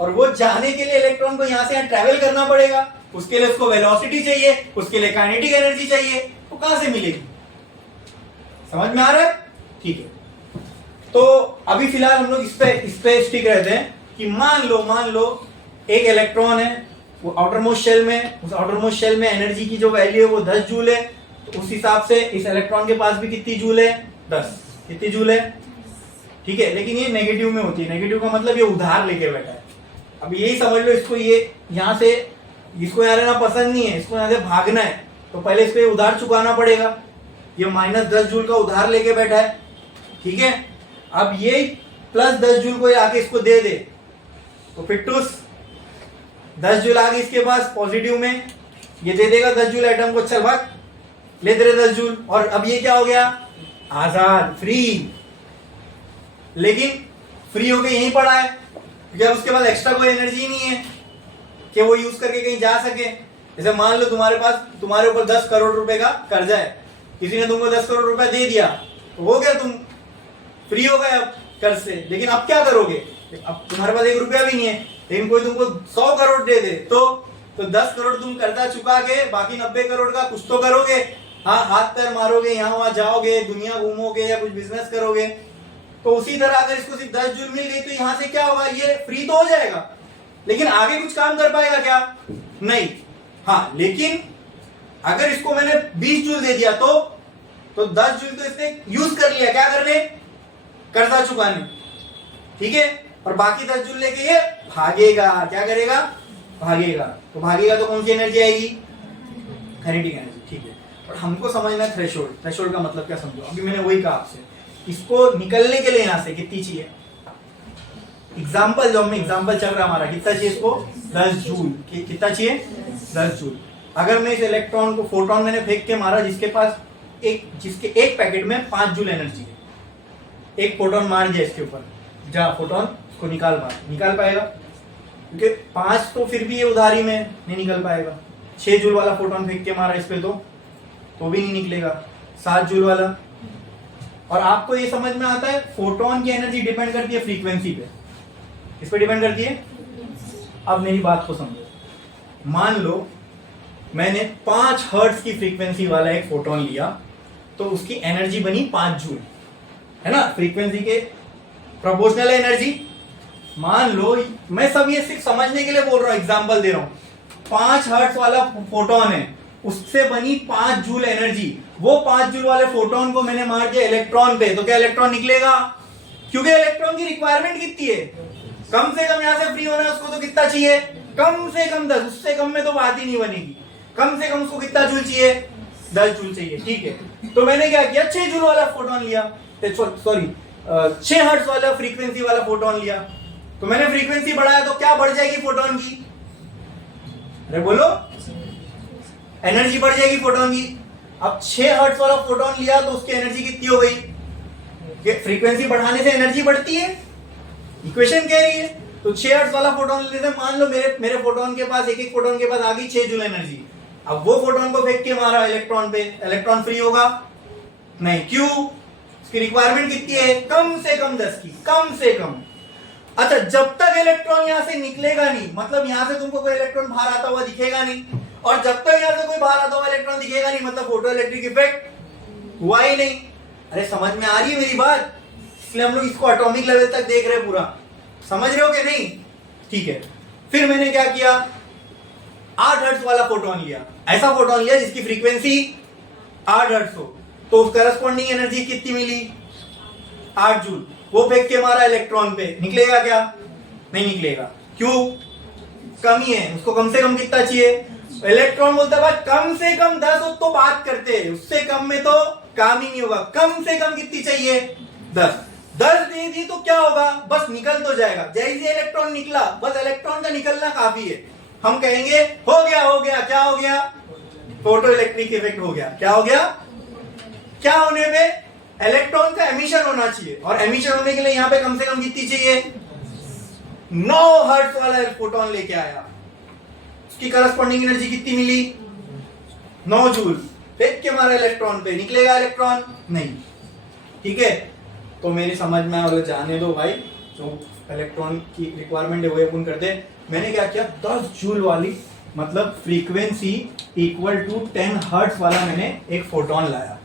और वो जाने के लिए इलेक्ट्रॉन को यहाँ से यहाँ ट्रेवल करना पड़ेगा, उसके लिए उसको वेलोसिटी चाहिए, उसके लिए काइनेटिक एनर्जी चाहिए, तो कहां से मिलेगी? समझ में आ रहा है? ठीक है। तो अभी फिलहाल हम लोग इस पे स्टिक रहते हैं कि मान लो एक इलेक्ट्रॉन है, वो आउटर मोस्ट शेल में, उस आउटर मोस्ट शेल में एनर्जी की जो वैल्यू है वो 10 जूल है, तो उस हिसाब से इस इलेक्ट्रॉन के पास भी कितनी जूल है? 10। कितनी जूल है? ठीक है, लेकिन ये नेगेटिव में होती है। नेगेटिव का मतलब ये उधार लेके बैठा है। अब यही समझ लो, इसको ये यहां से, इसको यहाँ रहना पसंद नहीं है, इसको यहाँ से भागना है, तो पहले इसको ये उधार चुकाना पड़ेगा। ये -10 जूल का उधार लेके बैठा है, ठीक है। अब ये +10 जूल को आके इसको दे दे, तो फिटूस 10 जूल आगे इसके पास पॉजिटिव में, ये दे देगा 10 जूल एटम को, चल भाग ले तेरे 10 जूल। और अब ये क्या हो गया? आजाद, फ्री। लेकिन फ्री होके यहीं पड़ा है, क्योंकि उसके पास एक्स्ट्रा कोई एनर्जी नहीं है कि वो यूज करके कहीं जा सके। जैसे मान लो तुम्हारे ऊपर 10 करोड़ रुपए का कर्जा है, किसी ने तुमको 10 करोड़ रुपए दे दिया, तो हो गया, तुम फ्री हो गए अब कर्ज से। लेकिन अब क्या करोगे? अब तुम्हारे पास 1 रुपया भी नहीं है, लेकिन कोई तुमको 100 करोड़ दे दे, तो 10 करोड़ तुम कर्जा चुका के बाकी 90 करोड़ का कुछ तो करोगे। हाँ, हाथ पैर मारोगे, यहाँ वहां जाओगे, दुनिया घूमोगे या कुछ बिजनेस करोगे। तो उसी तरह अगर इसको सिर्फ 10 जूल मिल गई, तो यहाँ से क्या होगा? ये फ्री तो हो जाएगा, लेकिन आगे कुछ काम कर पाएगा क्या? नहीं। हाँ, लेकिन अगर इसको मैंने 20 जूल दे दिया, तो 10 जूल तो इसने यूज कर लिया, क्या करने? कर्जा चुकाने, ठीक है। और बाकी 10 जूल लेके ये भागेगा, क्या करेगा? भागेगा। तो भागेगा तो कौन सी एनर्जी आएगी? काइनेटिक एनर्जी, ठीक है। और हमको समझना है थ्रेशोल्ड। थ्रेशोल्ड का मतलब क्या समझो? अभी मैंने वही कहा आपसे, इसको निकलने के लिए यहां से कितनी चाहिए? एग्जाम्पल जो हमें एग्जाम्पल चल रहा हमारा, कितना चाहिए इसको? 10 जूल। कितना चाहिए? 10 जूल। अगर मैं इस इलेक्ट्रॉन को, फोटोन मैंने फेंक के मारा, जिसके एक पैकेट में 5 जूल एनर्जी है, एक फोटोन मार दिया इसके ऊपर, जा फोटोन इसको निकाल पाएगा? क्योंकि 5 तो फिर भी ये उधारी में नहीं निकल पाएगा। 6 जूल वाला फोटोन फेंक के मारा इस पे, तो भी नहीं निकलेगा। 7 जूल वाला। और आपको ये समझ में आता है, फोटोन की एनर्जी डिपेंड करती है फ्रीक्वेंसी पे। किस पे डिपेंड करती है? अब मेरी बात को समझो। मान लो मैंने 5 हर्ट्ज की फ्रीक्वेंसी वाला एक फोटोन लिया, तो उसकी एनर्जी बनी 5 जूल, है ना? फ्रीक्वेंसी के प्रोपोर्शनल एनर्जी। मान लो, मैं सब ये सिर्फ समझने के लिए बोल रहा हूं, एग्जांपल दे रहा हूं। 5 हर्ट्ज वाला फोटोन है, उससे बनी 5 जूल एनर्जी। वो 5 जूल वाले फोटोन को मैंने मार दिया इलेक्ट्रॉन पे, तो क्या इलेक्ट्रॉन निकलेगा? क्योंकि इलेक्ट्रॉन की रिक्वायरमेंट कितनी है? कम से कम यहां से फ्री होना है उसको, तो कितना चाहिए? कम से कम 10। उससे कम में तो बात ही नहीं बनेगी। कम से कम उसको कितना जूल चाहिए? 10 जूल चाहिए, ठीक है। तो मैंने क्या किया? 6 जूल वाला फोटोन लिया, सॉरी 6 हर्ट्ज वाला फ्रीक्वेंसी वाला फोटोन लिया। तो मैंने फ्रीक्वेंसी बढ़ाया, तो क्या बढ़ जाएगी फोटोन की? अरे बोलो, एनर्जी बढ़ जाएगी फोटोन की। अब 6 हर्ट्ज वाला फोटोन लिया, तो उसकी एनर्जी कितनी हो गई? फ्रीक्वेंसी बढ़ाने से एनर्जी बढ़ती है, इक्वेशन कह रही है। तो 6 हर्ट्ज वाला फोटोन लेते हैं, मान लो मेरे फोटोन के पास, एक फोटोन के पास आ गई 6 जूल एनर्जी। अब वो फोटोन को फेंक के मारा इलेक्ट्रॉन पे, इलेक्ट्रॉन फ्री होगा? नहीं। क्यों? उसकी रिक्वायरमेंट कितनी है? कम से कम 10 की, कम से कम। अच्छा, जब तक इलेक्ट्रॉन यहां से निकलेगा नहीं, मतलब यहां से तुमको कोई इलेक्ट्रॉन बाहर आता हुआ दिखेगा नहीं, और जब तक यहां से कोई बाहर आता हुआ इलेक्ट्रॉन दिखेगा नहीं, मतलब फोटो इलेक्ट्रिक इफेक्ट हुआ ही नहीं। अरे समझ में आ रही है मेरी बात? इसलिए हम लोग इसको एटॉमिक लेवल तक देख रहे हैं पूरा। समझ रहे हो कि नहीं? ठीक है। फिर मैंने क्या किया? 8 हर्ट्ज वाला फोटोन लिया, ऐसा फोटोन लिया जिसकी फ्रीक्वेंसी 8 हर्ट्ज हो, तो उस करस्पॉन्डिंग एनर्जी कितनी मिली? 8 जूल। वो फेंक के मारा इलेक्ट्रॉन पे, निकलेगा क्या? नहीं निकलेगा। क्यों? कमी है, उसको कम से कम कितना चाहिए? इलेक्ट्रॉन बोलता है कम से कम 10 हो तो बात करते हैं, उससे कम में तो काम ही नहीं होगा। कम से कम कितनी चाहिए? 10। 10 दे दी तो क्या होगा, बस निकल तो जाएगा, जैसे इलेक्ट्रॉन निकला बस इलेक्ट्रॉन का निकलना काफी है, हम कहेंगे हो गया, क्या हो गया, फोटो इलेक्ट्रिक इफेक्ट हो गया। क्या हो गया, क्या होने पे, इलेक्ट्रॉन का एमिशन होना चाहिए, और एमिशन होने के लिए यहां पे कम से कम कितनी चाहिए, 9 हर्ट्ज वाला फोटोन लेके आया, उसकी करस्पॉन्डिंग एनर्जी कितनी मिली, 9 जूल। फेंक के मारा इलेक्ट्रॉन पे, निकलेगा इलेक्ट्रॉन नहीं, ठीक है। तो मेरी समझ में आया, जाने दो भाई, जो इलेक्ट्रॉन की रिक्वायरमेंट है वो अपन करते हैं। मैंने क्या किया, 10 जूल वाली मतलब फ्रीक्वेंसी इक्वल टू 10 हर्ट्ज वाला मैंने एक फोटोन लाया।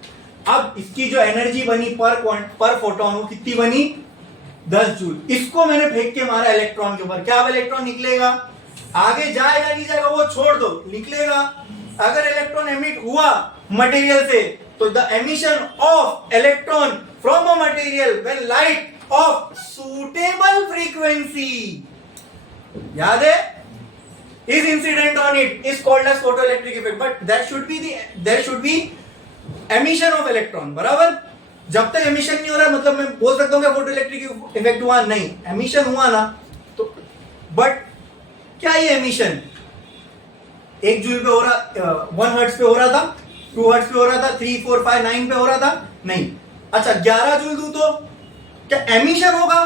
अब इसकी जो एनर्जी बनी पर फोटोन वो कितनी बनी, 10 जूल। इसको मैंने फेंक के मारा इलेक्ट्रॉन के ऊपर, क्या इलेक्ट्रॉन निकलेगा, आगे जाएगा नहीं जाएगा वो छोड़ दो, निकलेगा। अगर इलेक्ट्रॉन एमिट हुआ मटेरियल से तो the emission of electron from a material when light of suitable frequency, याद है, is incident on it is called as photoelectric effect, but there should be emission of electron, बराबर। जब तक emission नहीं हो रहा मतलब मैं बोल सकता हूं क्या फोटो इलेक्ट्रिक इफेक्ट हुआ, नहीं, एमिशन हुआ ना तो, बट क्या ये एमिशन 1 जूल पे हो रहा, 1 हर्ट्ज पे हो रहा था, 2 हर्ट्ज पे हो रहा था, 3 4 5 9 पे हो रहा था, नहीं। अच्छा 11 जूल दूं तो क्या एमिशन होगा,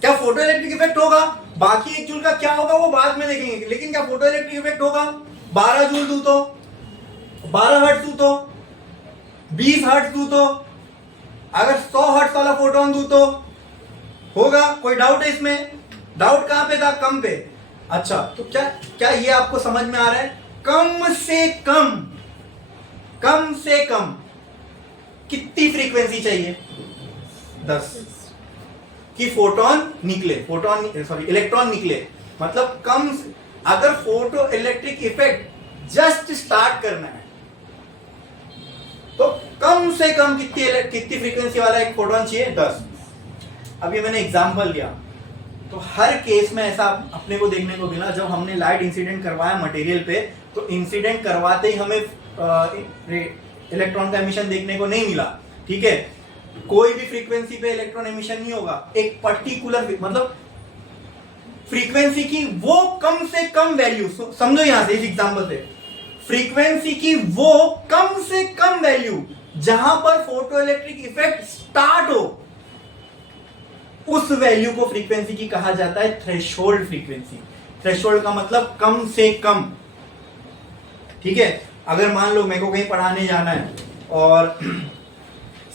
क्या फोटो इलेक्ट्रिक इफेक्ट होगा, बाकी 1 जूल का क्या होगा वो बाद में देखेंगे, लेकिन क्या फोटो इलेक्ट्रिक इफेक्ट होगा। 12 जूल दूं तो, 12 हर्ट्ज दूं तो, 20 हर्ट्ज दूं तो, अगर 100 हर्ट्ज वाला फोटोन दूं तो होगा। कोई डाउट है इसमें, डाउट कहां पे था, कम पे। अच्छा तो क्या ये आपको समझ में आ रहा है, कम से कम कितनी फ्रीक्वेंसी चाहिए, 10 कि फोटोन निकले, इलेक्ट्रॉन निकले, मतलब कम, अगर photo electric effect just start करना है तो कम से कम कितनी फ्रीक्वेंसी वाला एक फोटोन चाहिए, 10। अभी मैंने एग्जांपल लिया तो हर केस में ऐसा अपने को देखने को मिला, जब हमने लाइट इंसिडेंट करवाया मटेरियल पे तो इंसिडेंट करवाते ही हमें इलेक्ट्रॉन का एमिशन देखने को नहीं मिला, ठीक है। कोई भी फ्रीक्वेंसी पे इलेक्ट्रॉन एमिशन नहीं होगा, एक पर्टिकुलर मतलब फ्रीक्वेंसी की वो कम से कम वैल्यू, समझो यहां से इस एग्जांपल से, फ्रीक्वेंसी की वो कम से कम वैल्यू जहां पर फोटो इलेक्ट्रिक इफेक्ट स्टार्ट हो, उस वैल्यू को फ्रीक्वेंसी की कहा जाता है थ्रेशोल्ड फ्रीक्वेंसी। थ्रेशोल्ड का मतलब कम से कम, ठीक है। अगर मान लो मेरे को कहीं पढ़ाने जाना है और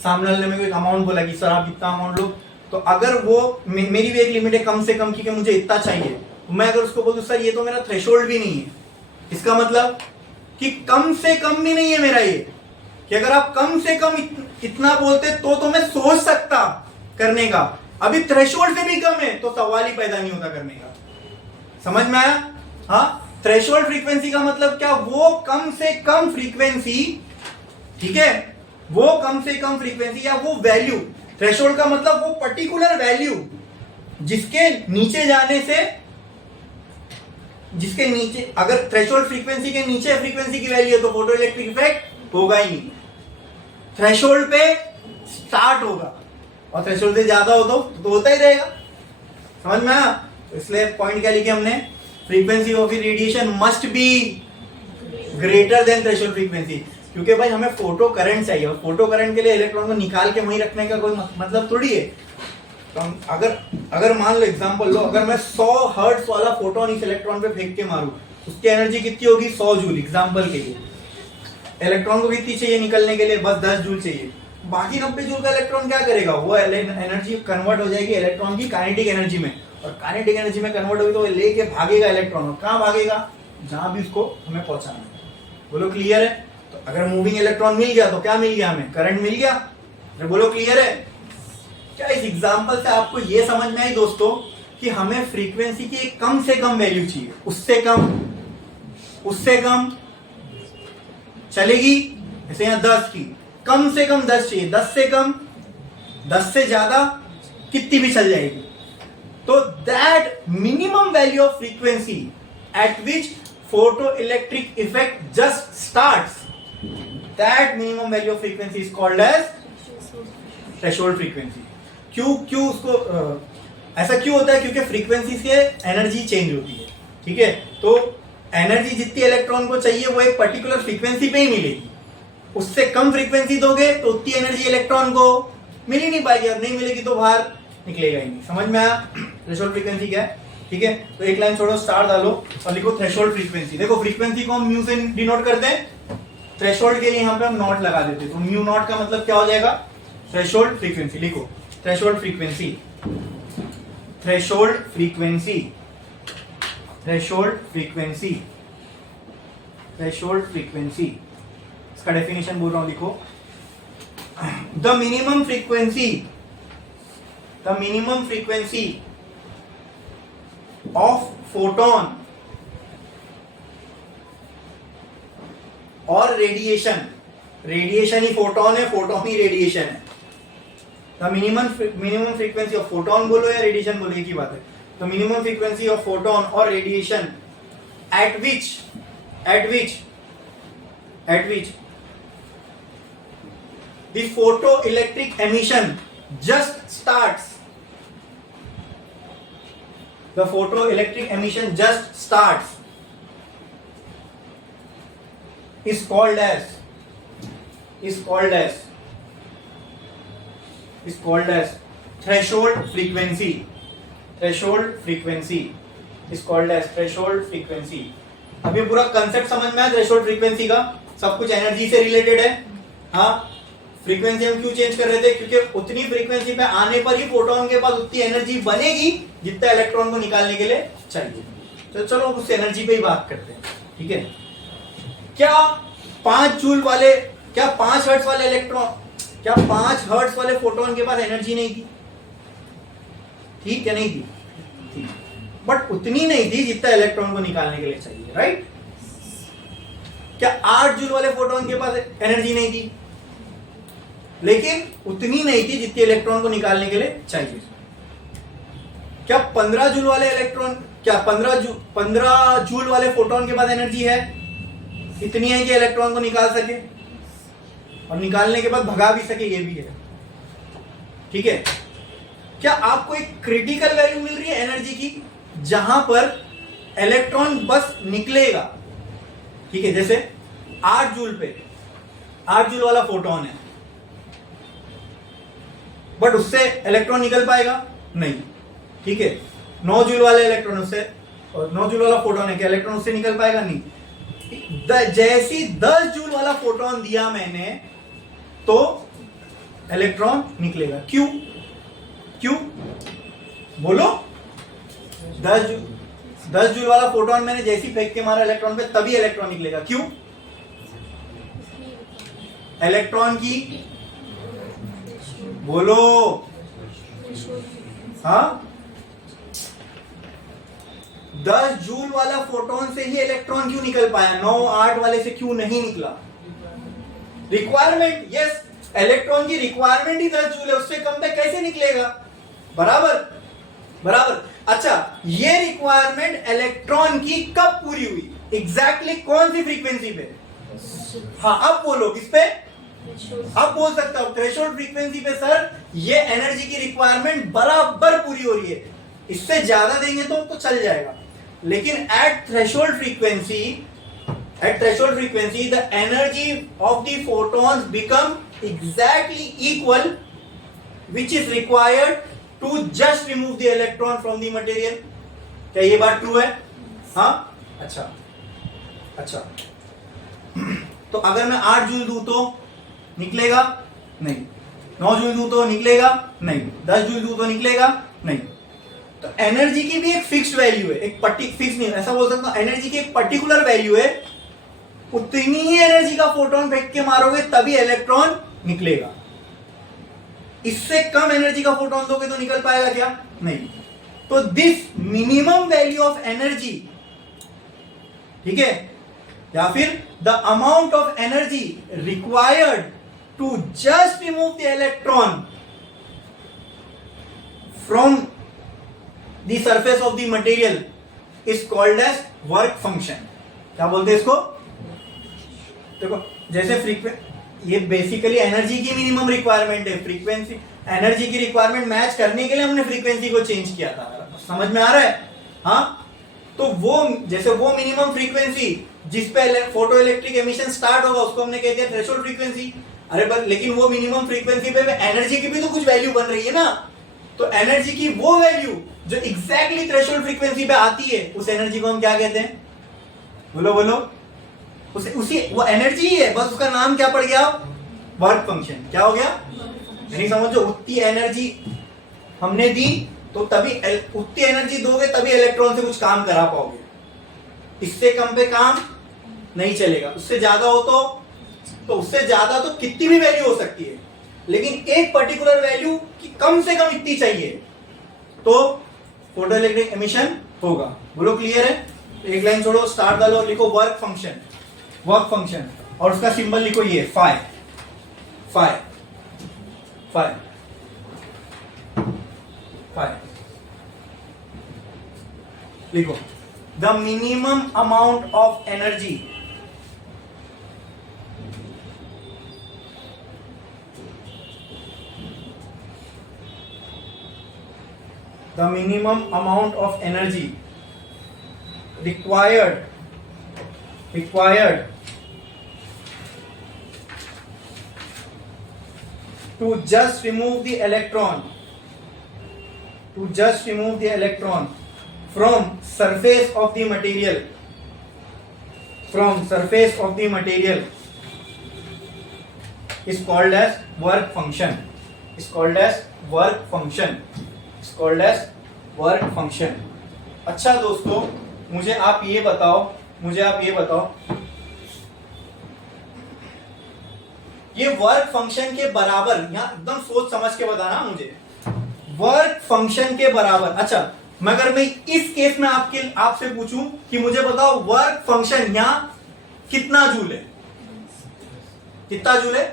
सामने वाले ने मेरे को एक अमाउंट बोला कि सर आप इतना अमाउंट लो, तो अगर वो मेरी भी एक लिमिट है कम से कम की कि मुझे इतना चाहिए, मैं अगर उसको बोलूं सर ये तो मेरा थ्रेशोल्ड भी नहीं है, इसका मतलब कि कम से कम भी नहीं है मेरा ये, कि अगर आप कम से कम इतना बोलते तो मैं सोच सकता करने का, अभी थ्रेशोल्ड से भी कम है तो सवाल ही पैदा नहीं होता करने का। समझ में आया, हाँ। थ्रेशोल्ड फ्रीक्वेंसी का मतलब क्या, वो कम से कम फ्रीक्वेंसी, ठीक है, वो कम से कम फ्रीक्वेंसी या वो वैल्यू, थ्रेशोल्ड का मतलब वो पर्टिकुलर वैल्यू जिसके नीचे जाने से, जिसके नीचे, अगर थ्रेशोल्ड फ्रीक्वेंसी के नीचे फ्रीक्वेंसी की वैल्यू है तो फोटो इलेक्ट्रिक इफेक्ट होगा ही नहीं, थ्रेशोल्ड पे स्टार्ट होगा, और थ्रेशोल्ड से ज्यादा हो तो होता ही रहेगा। समझ में आया, इसलिए पॉइंट क्या लिखे हमने, frequency of radiation must be greater than threshold frequency, क्योंकि भाई हमें फोटो करंट चाहिए, और फोटो करंट के लिए इलेक्ट्रॉन को निकाल के वहीं रखने का कोई मतलब थोड़ी है। तो अगर मान लो एग्जांपल लो, अगर मैं 100 हर्ट्ज वाला फोटोन इस इलेक्ट्रॉन पे फेंक के मारूं, उसकी एनर्जी कितनी होगी, 100 जूल एग्जांपल के लिए। इलेक्ट्रॉन को कितनी चाहिए निकलने के लिए, बस 10 जूल चाहिए। बाकी 90 जूल का इलेक्ट्रॉन क्या करेगा, वो एनर्जी कन्वर्ट हो जाएगी इलेक्ट्रॉन की काइनेटिक एनर्जी में, और काइनेटिक एनर्जी में कन्वर्ट होगी तो लेके भागेगा इलेक्ट्रॉन, कहां भागेगा, जहां भी उसको हमें पहुंचाना है। बोलो क्लियर है। तो अगर मूविंग इलेक्ट्रॉन मिल गया तो क्या मिल गया, हमें करंट मिल गया। बोलो क्लियर है। क्या इस एग्जांपल से आपको यह समझ में आई दोस्तों कि हमें फ्रीक्वेंसी की एक कम से कम वैल्यू चाहिए, उससे कम चलेगी, जैसे यहां 10 की, कम से कम 10 चाहिए, 10 से कम, 10 से ज्यादा कितनी भी चल जाएगी। तो that minimum value of frequency at which photo electric effect just starts, that minimum value of frequency is called as threshold frequency. क्यों क्यों उसको ऐसा क्यों होता है? क्योंकि फ्रीक्वेंसी से एनर्जी चेंज होती है, ठीक है। तो एनर्जी जितनी इलेक्ट्रॉन को चाहिए वो एक पर्टिकुलर फ्रीक्वेंसी पे ही मिलेगी, उससे कम फ्रीक्वेंसी दोगे तो उतनी एनर्जी इलेक्ट्रॉन को मिल ही नहीं पाएगी, और नहीं मिलेगी तो बाहर निकलेगा ही नहीं। समझ में आया थ्रेशोल्ड फ्रीक्वेंसी क्या है? ठीक है, तो एक लाइन छोड़ो, स्टार डालो और लिखो थ्रेशोल्ड फ्रीक्वेंसी। देखो फ्रीक्वेंसी को हम म्यू से डिनोट करते हैं, थ्रेशोल्ड के लिए यहाँ पे हम नॉट लगा देते हैं, तो म्यू नॉट का मतलब क्या हो जाएगा? Threshold frequency. लिखो threshold frequency, threshold frequency, threshold frequency, threshold frequency. इसका डेफिनेशन बोल रहा हूं, लिखो the minimum frequency, the minimum frequency of photon और रेडिएशन, रेडिएशन ही फोटोन है, फोटोन ही रेडिएशन है। The minimum frequency of photon बोलो या रेडिएशन बोलो, एक ही बात है। The minimum frequency of photon और radiation at which the photoelectric emission just starts, the photoelectric emission just starts is called threshold frequency. Threshold frequency is called as threshold frequency. अब ये पूरा कंसेप्ट समझ में आया थ्रेशोल्ड फ्रीक्वेंसी का? सब कुछ एनर्जी से रिलेटेड है। हाँ, फ्रीक्वेंसी हम क्यों चेंज कर रहे थे? क्योंकि उतनी फ्रीक्वेंसी पे आने पर ही फोटोन के पास उतनी एनर्जी बनेगी जितना इलेक्ट्रॉन को निकालने के लिए चाहिए। तो चलो उस एनर्जी पे ही बात करते हैं, ठीक है। क्या 5 जूल वाले, क्या 5 हर्ट्ज वाले इलेक्ट्रॉन, क्या 5 हर्ट्ज वाले फोटोन के पास एनर्जी नहीं थी? ठीक है, नहीं थी, बट उतनी नहीं थी जितना इलेक्ट्रॉन को निकालने के लिए चाहिए, राइट? क्या 8 जूल वाले फोटोन के पास एनर्जी नहीं थी? लेकिन उतनी नहीं थी जितनी इलेक्ट्रॉन को निकालने के लिए चाहिए। क्या 15 जूल वाले इलेक्ट्रॉन, क्या 15 जूल वाले फोटोन के पास एनर्जी है? इतनी है कि इलेक्ट्रॉन को निकाल सके और निकालने के बाद भगा भी सके, ये भी है, ठीक है। क्या आपको एक क्रिटिकल वैल्यू मिल रही है एनर्जी की जहां पर इलेक्ट्रॉन बस निकलेगा, ठीक है? जैसे 8 जूल पे 8 जूल वाला फोटोन है, बट उससे इलेक्ट्रॉन निकल पाएगा? नहीं, ठीक है। 9 जूल वाला इलेक्ट्रॉन उससे, और 9 जूल वाला फोटोन है, क्या इलेक्ट्रॉन उससे निकल पाएगा? नहीं। जैसी 10 जूल वाला फोटोन दिया मैंने तो इलेक्ट्रॉन निकलेगा। क्यों? क्यों बोलो? 10 जूल वाला फोटोन मैंने जैसी फेंक के मारा इलेक्ट्रॉन पे, तभी इलेक्ट्रॉन निकलेगा। क्यों? इलेक्ट्रॉन की, बोलो, हाँ, 10 जूल वाला फोटोन से ही इलेक्ट्रॉन क्यों निकल पाया? 9-8 वाले से क्यों नहीं निकला? रिक्वायरमेंट, यस, इलेक्ट्रॉन की रिक्वायरमेंट ही 10 जूल है, उससे कम पे कैसे निकलेगा? बराबर, बराबर। अच्छा, ये रिक्वायरमेंट इलेक्ट्रॉन की कब पूरी हुई? एग्जैक्टली कौन सी फ्रीक्वेंसी पे? हाँ, अब बोलो किस पे? अब बोल सकता हूं थ्रेशोल्ड फ्रीक्वेंसी पे सर ये एनर्जी की रिक्वायरमेंट बराबर पूरी हो रही है, इससे ज्यादा देंगे तो चल जाएगा। लेकिन at threshold frequency, the energy of the photons become exactly equal, which is required to just remove the electron from the material. क्या ये बात ट्रू है? हाँ, अच्छा, अच्छा। तो अगर मैं 8 जूल दूं तो निकलेगा? नहीं। 9 जूल दूं तो निकलेगा? नहीं। 10 जूल दूं तो निकलेगा? नहीं। तो एनर्जी की भी एक फिक्स्ड वैल्यू है, एक फिक्स नहीं, ऐसा बोल सकता हूं, एनर्जी की एक पर्टिकुलर वैल्यू है, उतनी ही एनर्जी का फोटोन फेंक के मारोगे तभी इलेक्ट्रॉन निकलेगा। इससे कम एनर्जी का फोटोन दोगे तो निकल पाएगा क्या? नहीं। तो this minimum value of energy, ठीक है, या फिर the amount of energy required to just remove the electron from the surface of the material is called as work function. क्या बोलते हैं इसको? देखो, जैसे ये बेसिकली एनर्जी की मिनिमम रिक्वायरमेंट है। फ्रीक्वेंसी एनर्जी की रिक्वायरमेंट मैच करने के लिए हमने फ्रीक्वेंसी को चेंज किया था। समझ में आ रहा है? हाँ, तो वो जैसे वो मिनिमम फ्रीक्वेंसी जिस पे फोटो इलेक्ट्रिक एमिशन स्टार्ट होगा उसको हमने कह दिया थ्रेशोल्ड फ्रीक्वेंसी। अरे बस लेकिन वो मिनिमम फ्रीक्वेंसी पे एनर्जी की भी तो कुछ वैल्यू बन रही है ना, तो एनर्जी की वो वैल्यू जो एग्जैक्टली थ्रेशोल्ड फ्रीक्वेंसी पे आती है उस एनर्जी को हम क्या कहते हैं? बोलो बोलो। उसी वो एनर्जी ही है, बस उसका नाम क्या पड़ गया? Work function. क्या हो गया? यानी समझो उतनी एनर्जी हमने दी तो तभी उतनी एनर्जी दोगे तभी इलेक्ट्रॉन से कुछ काम करा पाओगे। इससे कम पे काम नहीं चलेगा। उससे ज्यादा हो तो उससे ज्यादा तो कितनी भी वैल्यू हो सकती है, लेकिन एक पर्टिकुलर वैल्यू की कम से कम इतनी चाहिए तो फोटो इलेक्ट्रिक एमिशन होगा। बोलो क्लियर है? एक लाइन छोड़ो, स्टार डालो, लिखो वर्क फंक्शन। वर्क फंक्शन और उसका सिंबल लिखो ये फाई। फाई फाई फाई लिखो। The minimum amount of energy the minimum amount of energy required to just remove the electron from surface of the material is called as work function. अच्छा दोस्तों, मुझे आप ये बताओ ये वर्क फंक्शन के बराबर, यहां एकदम सोच समझ के बताना मुझे, वर्क फंक्शन के बराबर। अच्छा, मगर मैं इस केस में आपसे पूछूं कि मुझे बताओ वर्क फंक्शन यहां कितना जूल है? कितना जूल है?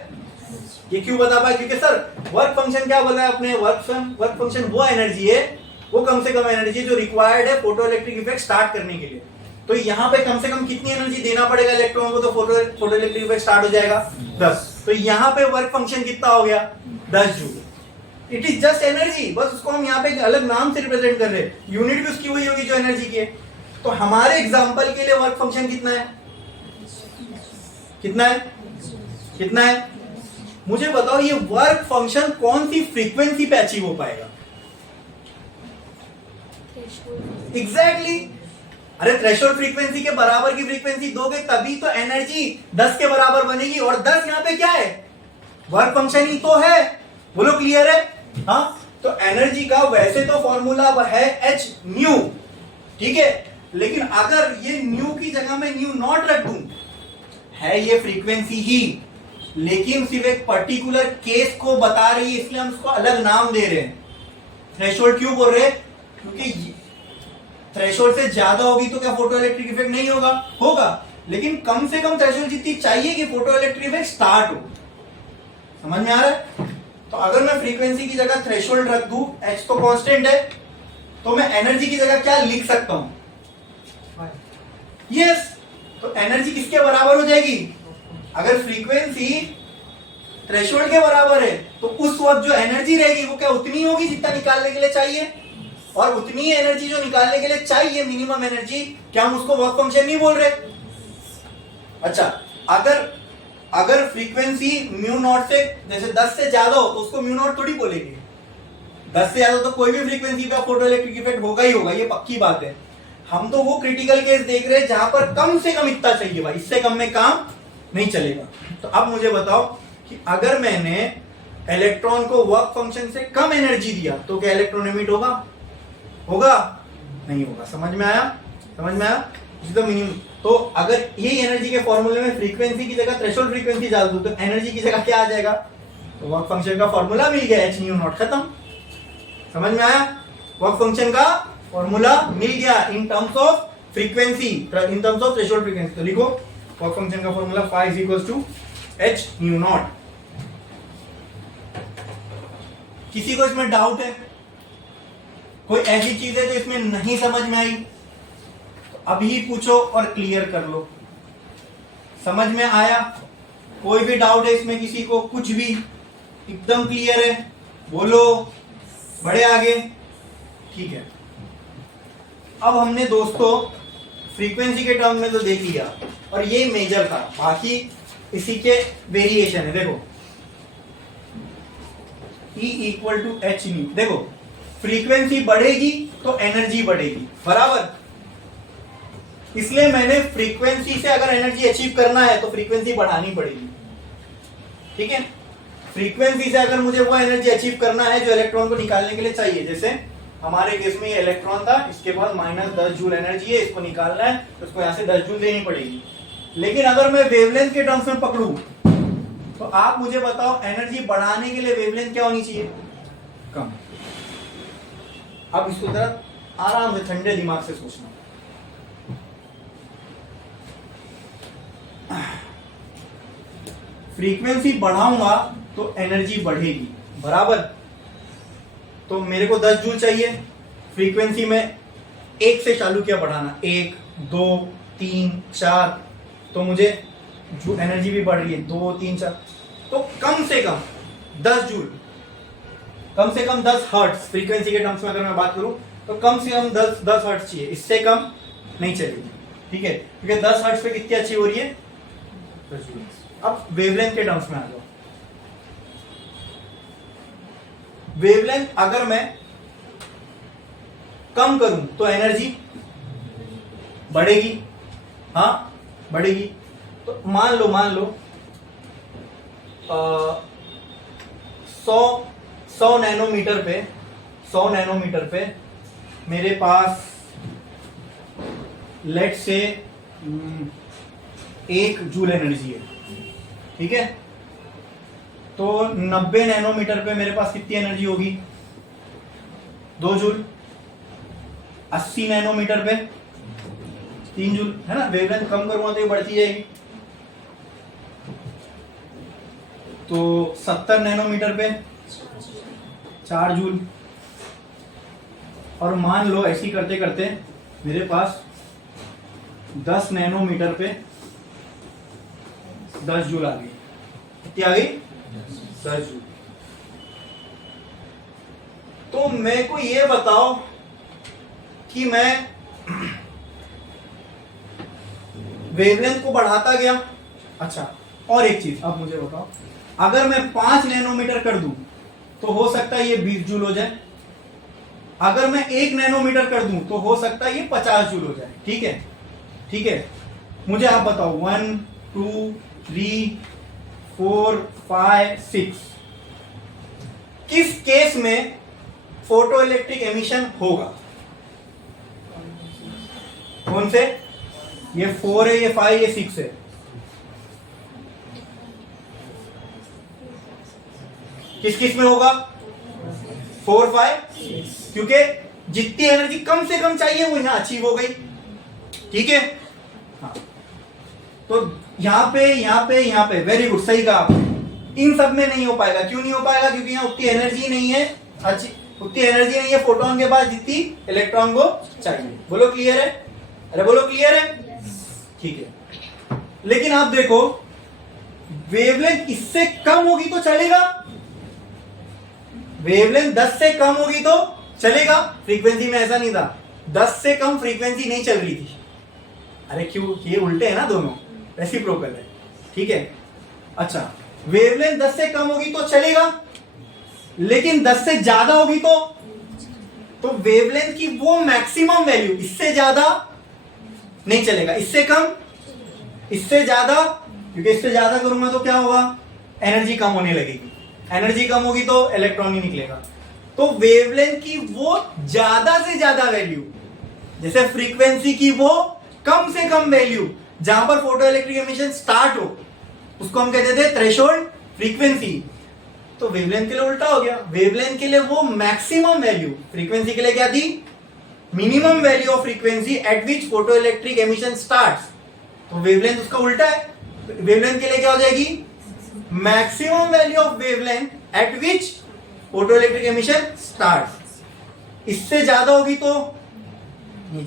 ये क्यों बता पाए? क्योंकि सर वर्क फंक्शन क्या बताया आपने? वर्क फंक्शन वो एनर्जी है, वो कम से कम एनर्जी जो रिक्वायर्ड है फोटो इलेक्ट्रिक इफेक्ट स्टार्ट करने के लिए। तो यहाँ पे कम से कम कितनी एनर्जी देना पड़ेगा इलेक्ट्रॉन को तो फोटो इलेक्ट्रिक इफेक्ट स्टार्ट हो जाएगा? 10। तो यहाँ पे वर्क फंक्शन कितना हो गया? 10 joule. It is just energy, बस उसको हम यहाँ पे एक अलग नाम से रिप्रेजेंट कर रहे हैं। यूनिट भी उसकी वही होगी जो एनर्जी की है। तो हमारे एग्जाम्पल के लिए वर्क फंक्शन कितना है? कितना है? मुझे बताओ ये वर्क फंक्शन कौन सी फ्रीक्वेंसी पे अचीव हो पाएगा? एग्जैक्टली अरे थ्रेशोल्ड फ्रीक्वेंसी के बराबर की फ्रीक्वेंसी दोगे तभी तो एनर्जी 10 के बराबर बनेगी, और 10 यहाँ पे क्या है? वर्क फंक्शन ही तो है। बोलो क्लियर है? हाँ, तो एनर्जी का वैसे तो फॉर्मूला है एच न्यू, ठीक है, लेकिन अगर ये न्यू की जगह में न्यू नॉट रख दूं, है ये फ्रीक्वेंसी ही, लेकिन सिर्फ एक पर्टिकुलर केस को बता रही है, इसलिए हम उसको अलग नाम दे रहे हैं। थ्रेशोल्ड क्यों बोल रहे हैं? क्योंकि थ्रेशोल्ड से ज्यादा होगी तो क्या फोटो इलेक्ट्रिक इफेक्ट नहीं होगा? होगा, लेकिन कम से कम थ्रेशोल्ड जितनी चाहिए कि फोटो इलेक्ट्रिक इफेक्ट स्टार्ट हो। समझ में आ रहा है? तो अगर मैं फ्रीक्वेंसी की जगह थ्रेशोल्ड रख दूं, एच तो कांस्टेंट है, तो मैं एनर्जी की जगह क्या लिख सकता हूं? यस, तो एनर्जी किसके बराबर हो जाएगी? अगर फ्रीक्वेंसी थ्रेशोल्ड के बराबर है तो उस वक्त जो एनर्जी रहेगी वो क्या उतनी होगी जितना निकालने के लिए चाहिए, और उतनी एनर्जी जो निकालने के लिए चाहिए मिनिमम एनर्जी, क्या हम उसको वर्क फंक्शन नहीं बोल रहे? अच्छा, अगर फ्रीक्वेंसी म्यू नॉट से जैसे 10 से ज्यादा हो तो उसको म्यू नॉट थोड़ी बोलेंगे। 10 से ज्यादा तो कोई भी फ्रीक्वेंसी का फोटो इलेक्ट्रिक इफेक्ट होगा ही होगा, ये पक्की बात है। हम तो वो क्रिटिकल केस देख रहे हैं जहां पर कम से कम इतना चाहिए भाई, इससे कम में काम नहीं चलेगा। तो अब मुझे बताओ कि अगर मैंने इलेक्ट्रॉन को वर्क फंक्शन से कम एनर्जी दिया तो क्या इलेक्ट्रॉन एमिट होगा? नहीं होगा। समझ में आया? मिनिमम। तो अगर यही एनर्जी के फॉर्मूले में फ्रीक्वेंसी की जगह थ्रेशोल्ड फ्रीक्वेंसी डाल दूं तो एनर्जी की जगह क्या आ जाएगा? तो वर्क फंक्शन का फॉर्मूला मिल गया, एच न्यू नॉट, खत्म। समझ में आया? वर्क फंक्शन का फॉर्मूला मिल गया in terms of frequency, in terms of threshold frequency. तो लिखो वर्क फंक्शन का formula phi is equals to h new not. किसी को इसमें डाउट है? कोई ऐसी चीज है जो इसमें नहीं समझ में आई? तो अभी पूछो और क्लियर कर लो। समझ में आया? कोई भी डाउट है इसमें किसी को? कुछ भी एकदम क्लियर है? बोलो, बढ़े आगे। ठीक है, अब हमने दोस्तों फ्रीक्वेंसी के टर्म में तो देख लिया, और ये मेजर था, बाकी इसी के वेरिएशन है। देखो E equal to h nu. देखो फ्रीक्वेंसी बढ़ेगी तो एनर्जी बढ़ेगी, बराबर। इसलिए मैंने फ्रीक्वेंसी से अगर एनर्जी अचीव करना है तो फ्रीक्वेंसी बढ़ानी पड़ेगी, ठीक है। फ्रीक्वेंसी से अगर मुझे वो एनर्जी अचीव करना है जो इलेक्ट्रॉन को निकालने के लिए चाहिए, जैसे हमारे केस में ये इलेक्ट्रॉन था, इसके पास -10 जूल एनर्जी है, इसको निकालना है तो उसको यहां से 10 जूल देनी पड़ेगी। लेकिन अगर मैं वेवलेंथ के टर्म्स में पकड़ू तो आप मुझे बताओ एनर्जी बढ़ाने के लिए वेवलेंथ क्या होनी चाहिए? कम। अब इसको जरा आराम से ठंडे दिमाग से सोचना। फ्रीक्वेंसी बढ़ाऊंगा तो एनर्जी बढ़ेगी, बराबर। तो मेरे को 10 जूल चाहिए, फ्रीक्वेंसी में 1 से चालू किया बढ़ाना, 1 2 3 4, तो मुझे जो एनर्जी भी बढ़ रही है 2 3 4, तो कम से कम 10 जूल, कम से कम 10 हर्ट्ज। फ्रीक्वेंसी के टर्म्स में अगर मैं बात करूं तो कम से कम 10 हर्ट्ज चाहिए, इससे कम नहीं चलेगी, ठीक है। क्योंकि 10 हर्ट्ज पे कितनी अच्छी हो रही है? 10 जूल। अब वेवलेंथ के टर्म्स में आ जाओ। वेवलेंथ अगर मैं कम करूं तो एनर्जी बढ़ेगी, हाँ बढ़ेगी। तो मान लो 100 नैनोमीटर पे मेरे पास लेट से 1 जूल एनर्जी है, ठीक है। तो 90 नैनोमीटर पे मेरे पास कितनी एनर्जी होगी? 2 जूल। 80 नैनोमीटर पे 3 जूल, है ना। वेवलेंथ कम करूंगा तो ये बढ़ती जाएगी। तो 70 नैनोमीटर पे 4 जूल। और मान लो ऐसी करते करते मेरे पास 10 नैनोमीटर पे 10 जूल आ गई। कितनी आ गई? 10 जूल। तो मेरे को ये बताओ कि मैं वेवलेंथ को बढ़ाता गया। अच्छा, और एक चीज अब मुझे बताओ, अगर मैं 5 नैनोमीटर कर दूं तो हो सकता है ये 20 जूल हो जाए। अगर मैं 1 नैनोमीटर कर दूं तो हो सकता है ये 50 जूल हो जाए, ठीक है। ठीक है, मुझे आप बताओ 1 2 3 4 5 6 किस केस में फोटो इलेक्ट्रिक एमिशन होगा? कौन से? ये 4 है, ये 5, ये 6 है। किस किस में होगा? 4 5 6, क्योंकि जितनी एनर्जी कम से कम चाहिए वो यहां अचीव हो गई, ठीक है। हाँ, तो यहां पे वेरी गुड, सही कहा आपने। इन सब में नहीं हो पाएगा। क्यों नहीं हो पाएगा? क्योंकि यहाँ उतनी एनर्जी नहीं है, उतनी एनर्जी नहीं है फोटोन के पास जितनी इलेक्ट्रॉन को चाहिए। बोलो क्लियर है? अरे बोलो क्लियर है? ठीक है। लेकिन आप देखो वेवलेंथ इससे कम होगी तो चलेगा, वेवलेंथ 10 से कम होगी तो चलेगा। फ्रीक्वेंसी में ऐसा नहीं था, 10 से कम फ्रीक्वेंसी नहीं चल रही थी। अरे क्यों? ये उल्टे है ना दोनों, रेसिप्रोकल है, ठीक है। अच्छा, वेवलेंथ 10 से कम होगी तो चलेगा, लेकिन 10 से ज्यादा होगी तो वेवलेंथ की वो मैक्सिमम वैल्यू, इससे ज्यादा नहीं चलेगा, इससे कम, इससे ज्यादा, क्योंकि इससे ज्यादा करूंगा तो क्या होगा? एनर्जी कम होने लगेगी। एनर्जी कम होगी तो इलेक्ट्रॉन नहीं निकलेगा। तो वेवलेंथ की वो ज्यादा से ज्यादा वैल्यू, जैसे फ्रीक्वेंसी की वो कम से कम वैल्यू, जहां पर फोटो इलेक्ट्रिक एमिशन स्टार्ट हो, उसको हम कहते थे थ्रेशोल्ड फ्रीक्वेंसी। तो वेवलेंथ के लिए उल्टा हो गया। वेवलेंथ के लिए वो मैक्सिमम वैल्यू, फ्रीक्वेंसी के लिए क्या थी? Minimum value of frequency at which photo electric emission starts. तो वेवलेंथ उसका उल्टा है। वेवलेंथ के लिए क्या हो जाएगी? Maximum value of wavelength at which photo electric emission starts. इससे ज्यादा होगी तो,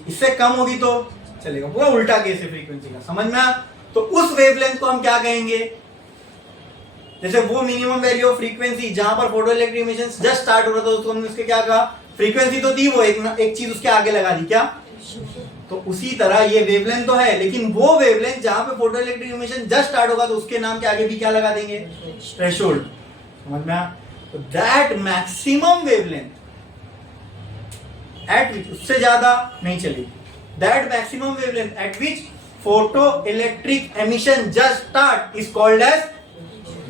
इससे कम होगी तो चलेगा। पूरा उल्टा केस है फ्रीक्वेंसी का, समझ में आ? तो उस वेवलेंथ को हम क्या कहेंगे? जैसे वो मिनिमम वैल्यू ऑफ फ्रीक्वेंसी जहां पर photo electric emission just start हो रहा था, उसको हमने उसके क्या कहा, फ्रीक्वेंसी तो दी, वो एक चीज उसके आगे लगा दी, क्या? तो उसी तरह ये वेवलेंथ तो है, लेकिन वो वेवलेंथ जहां पे photo electric emission just start होगा तो उसके नाम के आगे भी क्या लगा देंगे, थ्रेशोल्ड। समझ में आया? तो that maximum wavelength at which, उससे ज्यादा नहीं चलेगी, that maximum wavelength at which photo electric emission just start is called as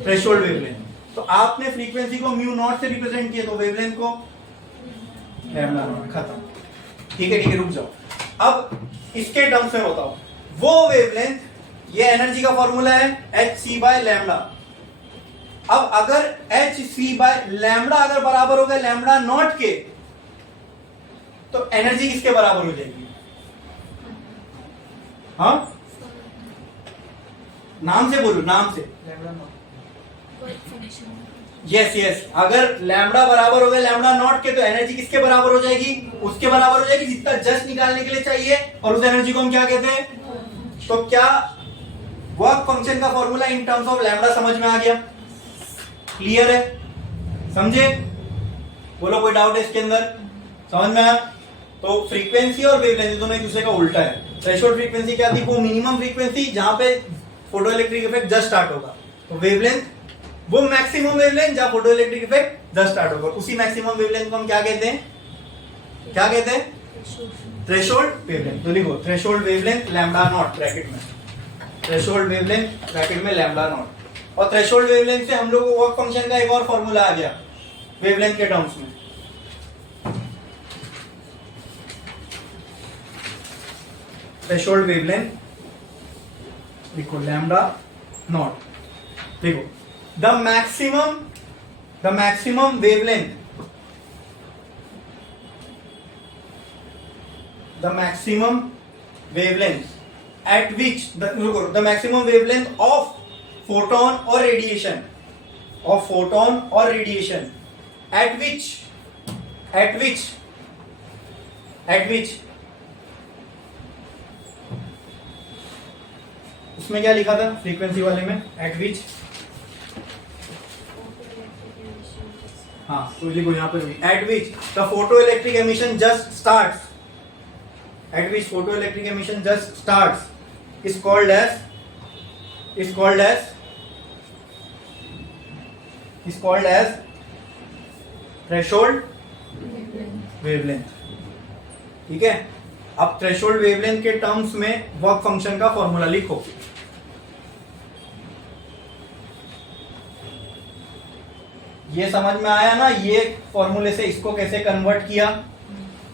threshold wavelength. तो आपने फ्रीक्वेंसी को म्यू नॉट से रिप्रेजेंट किया, तो वेवलेंथ को लैम्डा नॉट, खत्म। ठीक है, रुक जाओ। अब इसके टर्म्स में बताओ, वो वेवलेंथ, ये एनर्जी का फॉर्मूला है hc बाय लैम्डा। अब अगर hc बाय लैम्डा अगर बराबर हो गया लैम्डा नॉट के, तो एनर्जी किसके बराबर हो जाएगी? हाँ, नाम से बोलो, नाम से। यस, अगर लैम्डा बराबर हो गया लैम्डा नॉट के, तो एनर्जी किसके बराबर हो जाएगी? उसके बराबर हो जाएगी जितना जस्ट निकालने के लिए चाहिए, और उस एनर्जी को हम क्या कहते हैं? तो क्या वर्क फंक्शन का formula in terms of lambda समझ में आ गया? क्लियर है? समझे? बोलो, कोई डाउट है इसके अंदर? समझ में आया? तो फ्रीक्वेंसी और वेवलेंथ दोनों एक दूसरे का उल्टा है। थ्रेशोल्ड फ्रीक्वेंसी क्या थी? वो मिनिमम फ्रीक्वेंसी जहां पे photo electric effect just start होगा। तो वेवलेंथ वो मैक्सिमम वेवलेंथ जहां photo electric effect just start होगा। उसी मैक्सिमम वेवलेंथ को हम क्या कहते हैं? क्या कहते हैं? Threshold wavelength. तो लिखो, threshold wavelength lambda naught bracket में, थ्रेशोल्ड वेवलेंथ ब्रैकेट में लैम्डा नॉट। और थ्रेशोल्ड वेवलेंथ से हम लोग को वर्क फंक्शन का एक और फॉर्मूला आ गया वेवलेंथ के टर्म्स में। थ्रेशोल्ड वेवलेंथ लिखो लैम्डा नॉट। देखो, the maximum wavelength, the maximum wavelength at which the maximum wavelength of photon or radiation at which उसमें क्या लिखा था फ्रीक्वेंसी वाले में? at which, हाँ, तो लिखो यहाँ पे at which the photoelectric emission just starts, at which photoelectric emission just starts is called as threshold wavelength। ठीक है, अब थ्रेशोल्ड वेवलेंथ के टर्म्स में वर्क फंक्शन का फॉर्मूला लिखो। ये समझ में आया ना? ये फॉर्मूले से इसको कैसे कन्वर्ट किया,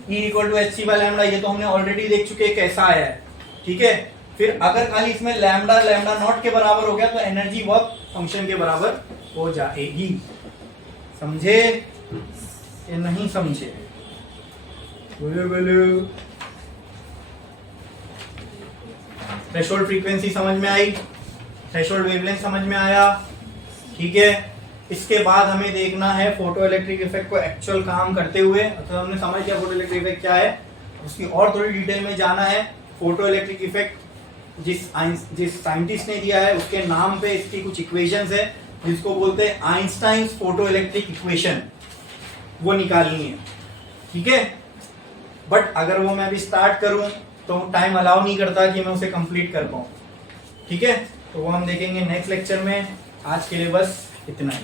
E equal to hc by lambda, ये तो हमने ऑलरेडी देख चुके कैसा आया है। ठीक है, फिर अगर खाली इसमें लैम्डा नॉट के बराबर हो गया तो एनर्जी वर्क फंक्शन के बराबर हो जाएगी। समझे या नहीं समझे? बोलो। थ्रेशोल्ड फ्रीक्वेंसी समझ में आई, थ्रेशोल्ड वेवलेंथ समझ में आया। ठीक है, इसके बाद हमें देखना है फोटो इलेक्ट्रिक इफेक्ट को एक्चुअल काम करते हुए। तो हमने समझ लिया फोटो इलेक्ट्रिक इफेक्ट क्या है, उसकी और थोड़ी डिटेल में जाना है। फोटो इलेक्ट्रिक इफेक्ट जिस साइंटिस्ट ने दिया है उसके नाम पे इसकी कुछ इक्वेशंस है जिसको बोलते हैं आइंस्टाइन्स फोटो इलेक्ट्रिक इक्वेशन, वो निकालनी है। ठीक है, बट अगर वो मैं अभी स्टार्ट करूं तो टाइम अलाउ नहीं करता कि मैं उसे कंप्लीट कर पाऊं। ठीक है, तो वो हम देखेंगे नेक्स्ट लेक्चर में। आज के लिए बस इतना ही।